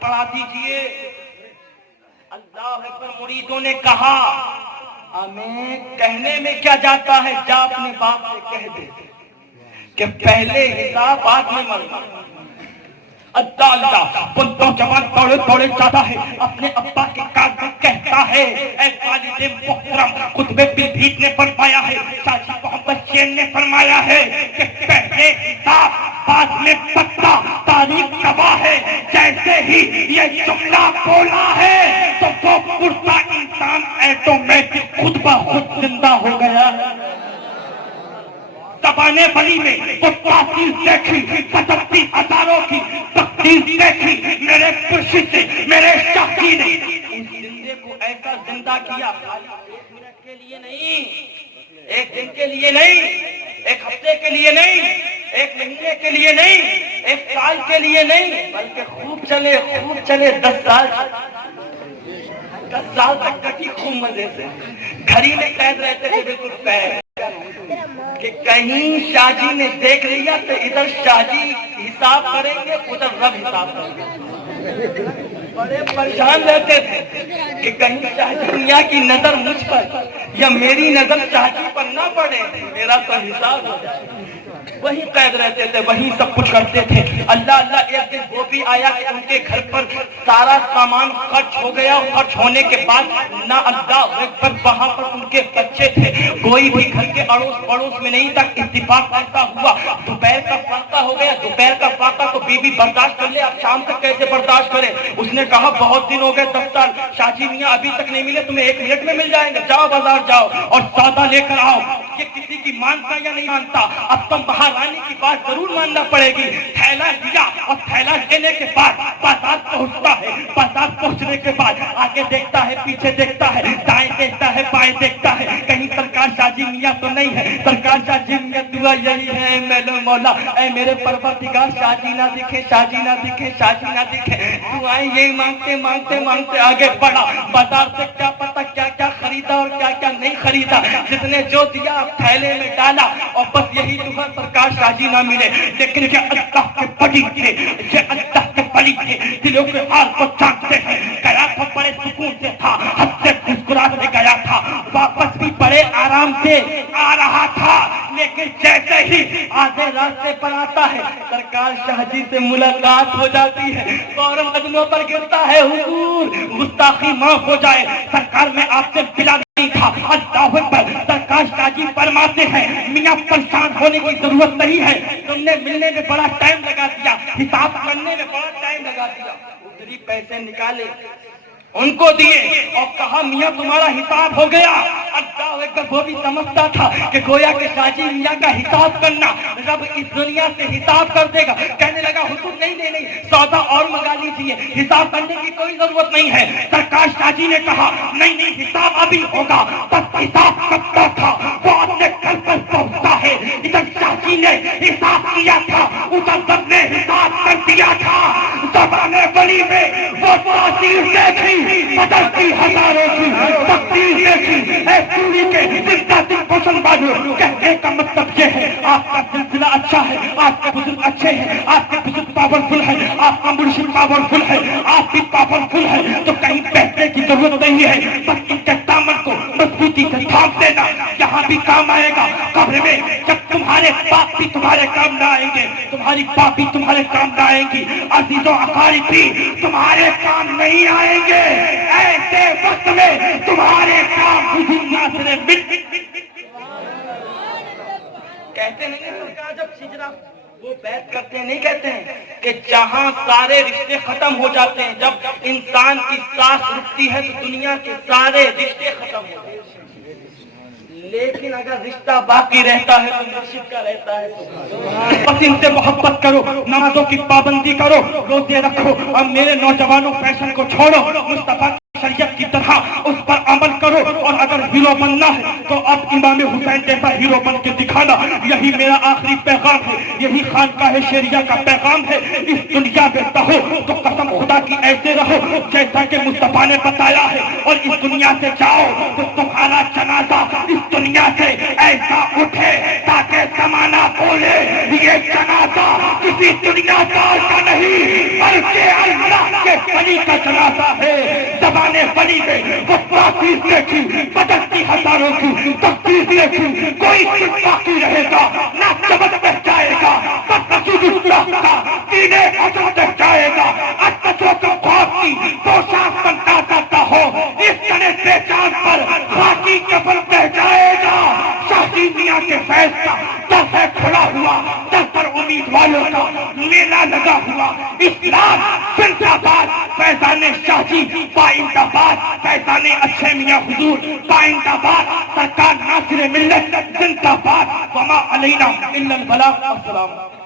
پڑھا دیجئے۔ اللہ اکبر۔ مریدوں نے کہا ہمیں کہنے میں کیا جاتا ہے، جا اپنے باپ سے کہہ دے کہ پہلے حساب بعد میں مرنا۔ اللہ وہ نوجوان دوڑے دوڑے جاتا ہے، اپنے ابا کے کان میں کہتا ہے، اے والد محترم، خطبے بلبیت نے فرمایا ہے، شاہ محمد شیر نے فرمایا ہے کہ پہلے حساب بعد میں پتا۔ تاریخ گواہ ہے، جیسے ہی یہ جملہ بولا ہے تو وہ مردہ انسان ایٹومیٹک خود بخود زندہ ہو گیا۔ زبانے بلی میں وہ تاثیر دیکھی، 75,000 کی تقدیر دیکھی میرے مرشد سے، میرے شاہی نے اس زندے کو ایسا زندہ کیا، ایک منٹ کے لیے نہیں، ایک دن کے لیے نہیں، ایک ہفتے کے لیے نہیں، ایک مہینے کے لیے نہیں، ایک سال کے لیے نہیں، بلکہ خوب چلے 10 سال تک کٹی خوب مزے سے۔ گھڑی میں قید رہتے تھے بالکل پیر کہ کہیں شاہ جی نے دیکھ لیا تو ادھر شاہ جی حساب کریں گے، ادھر رب حساب کریں گے۔ بڑے پریشان رہتے تھے کہ کہیں شاہ جی میاں کی نظر مجھ پر یا میری نظر شاہ جی پر نہ پڑے، میرا تو حساب ہو جائے۔ وہی قید رہتے تھے، وہی سب کچھ کرتے تھے۔ اللہ ایک دن وہ بھی آیا کہ ان کے گھر پر سارا سامان خرچ ہو گیا، خرچ ہونے کے بعد نہ اللہ اکبر وہاں پر ان کے بچے تھے، کوئی بھی گھر کے اڑوس پڑوس میں نہیں تھا۔ اتفاق ایسا ہوا دوپہر کا فاقہ ہو گیا، دوپہر کا فاقہ تو بیوی برداشت کر لے، اب شام تک کیسے برداشت کرے؟ اس نے کہا بہت دن ہو گئے 10 سال، شاہ جی میاں ابھی تک نہیں ملے، تمہیں 1 منٹ میں مل جائیں گے، جاؤ بازار جاؤ اور سودا لے کر آؤ۔ یہ کسی کی مانتا یا نہیں مانتا، اب تو مہارانی کی بات ضرور ماننا پڑے گی۔ تھیلا لیا اور تھیلا لینے کے بعد بازار پہنچتا ہے، بازار پہنچنے کے بعد آگے دیکھتا ہے، پیچھے دیکھتا ہے، دائیں دیکھتا ہے، بائیں دیکھتا ہے، کہیں سرکار شاہ جی میاں تو نہیں ہے۔ سرکار شاہ جی میاں دعا یہی ہے میرے مولا، اے میرے پروردگار شاہ جی نہ دکھے، شاہ جی نہ دکھے، شاہ جی نہ دکھے۔ دعائیں یہی مانگتے مانگتے مانگتے آگے بڑھا، بازار سے کیا پتا کیا کیا خریدا اور کیا کیا نہیں خریدا، جس نے جو دیا تھیلے میں ڈالا اور بس یہی دعا سرکار شاہ جی نہ ملے۔ لیکن یہ اللہ کے بڑی تھے، یہ اللہ کے بڑی تھے، دلوں کے حال کو جانتے ہیں۔ گیا تھا بڑے سکون سے تھا، حد سے مسکراتے گیا تھا، واپس بھی بڑے آرام سے آ رہا تھا، لیکن جیسے ہی آدھے راستے پر آتا ہے سرکار شاہ جی سے ملاقات ہو جاتی ہے، فوراً قدموں پر گرتا ہے، حضور گستاخی معاف ہو جائے، سرکار میں آپ سے بلا نہیں تھا۔ اللہ اکبر۔ سرکار شاہ جی فرماتے ہیں میاں پریشان ہونے کی ضرورت نہیں ہے، تم نے ملنے میں بڑا ٹائم لگا دیا، حساب کرنے میں بڑا ٹائم لگا دیا۔ اتری پیسے نکالے، ان کو دیے اور کہا میاں تمہارا حساب ہو گیا۔ اللہ اکبر۔ وہ بھی سمجھتا تھا کہ گویا کہ شاہ جی میاں کا حساب کرنا رب اس دنیا سے حساب کر دے گا۔ کہنے لگا حضور نہیں، سودا اور منگا لیجیے، حساب کرنے کی کوئی ضرورت نہیں ہے۔ سرکار شاہ جی نے کہا نہیں، حساب ابھی ہوگا، بس حساب کرتا تھا وہ اپنے گھر پر پہنچتا ہے، ادھر شاہ جی نے حساب کیا تھا، ادھر سب نے حساب کر دیا تھا۔ زبانے بلی میں وہ تاثیر دیکھی، بدلتی ہزاروں کی تقدیر دیکھی۔ اے پوری کے زندہ دل پسند بازو، کہنے کا مطلب یہ ہے آپ کا سلسلہ اچھا ہے، آپ کے بزرگ اچھے ہیں، آپ کے بزرگ پاورفل ہے، آپ کا مرشد پاورفل ہے، آپ بھی پاورفل ہے، تو کہیں بیٹھنے کی ضرورت نہیں ہے، بس ان کے دامن کو مضبوطی سے تھام دینا، یہاں بھی کام آئے گا، قبر میں جب تمہارے باپ بھی تمہارے کام نہ آئیں گے، تمہاری باپ بھی تمہارے کام نہ آئیں گی، عزیزوں اقارب بھی تمہارے کام نہیں آئیں گے، ایسے وقت میں تمہارے کام دنیا سے کہتے نہیں ہیں سرکار جب ہجرا وہ بیعت کرتے ہیں، نہیں کہتے ہیں کہ جہاں سارے رشتے ختم ہو جاتے ہیں، جب انسان کی سانس رکتی ہے تو دنیا کے سارے رشتے ختم ہو جاتے ہیں، لیکن اگر رشتہ باقی رہتا ہے تو مرشد کا رہتا ہے۔ بس ان سے محبت کرو، نمازوں کی پابندی کرو، روزے رکھو، اور میرے نوجوانوں فیشن کو چھوڑو، مصطفیٰ شریعت کی طرح اس پر عمل کرو، اور اگر ہیرو بننا ہے تو اب امام حسین جیسا ہیرو بن کے دکھانا۔ یہی میرا آخری پیغام ہے، یہی خانقاہ شیریہ کا پیغام ہے۔ اس دنیا میں رہو تو قسم خدا کی ایسے رہو جیسا کہ مصطفیٰ نے بتایا ہے، اور اس دنیا سے جاؤ تو تمہارا جنازہ اس دنیا سے ایسا اٹھے تاکہ زمانہ بولے یہ جنازہ کسی دنیا دار کا نہیں بلکہ ولی کا جنازہ ہے زبانِ ولی میں وہ تاثیر دیکھی بدلتی ہزاروں کی تقدیر دیکھی کوئی چیز باقی رہے گا نہ جبت رہ جائے گا بس رسول اللہ کا دین حضرت رہ جائے گا اتسو کو خواب کی پوشاک بنتا جاتا ہو اس طرح بے جان پر خاکی کفن رہ جائے گا شاہی میاں کے فیض کا دس ہے کھلا ہوا دس پر امیدواروں کا میلہ لگا ہوا اسلام زندہ باد فیضان شاہ جی پائندہ باد فیضان اچھے میاں حضور پائندہ باد سرکار ناصر ملت زندہ باد وما علینا الا البلاغ. السلام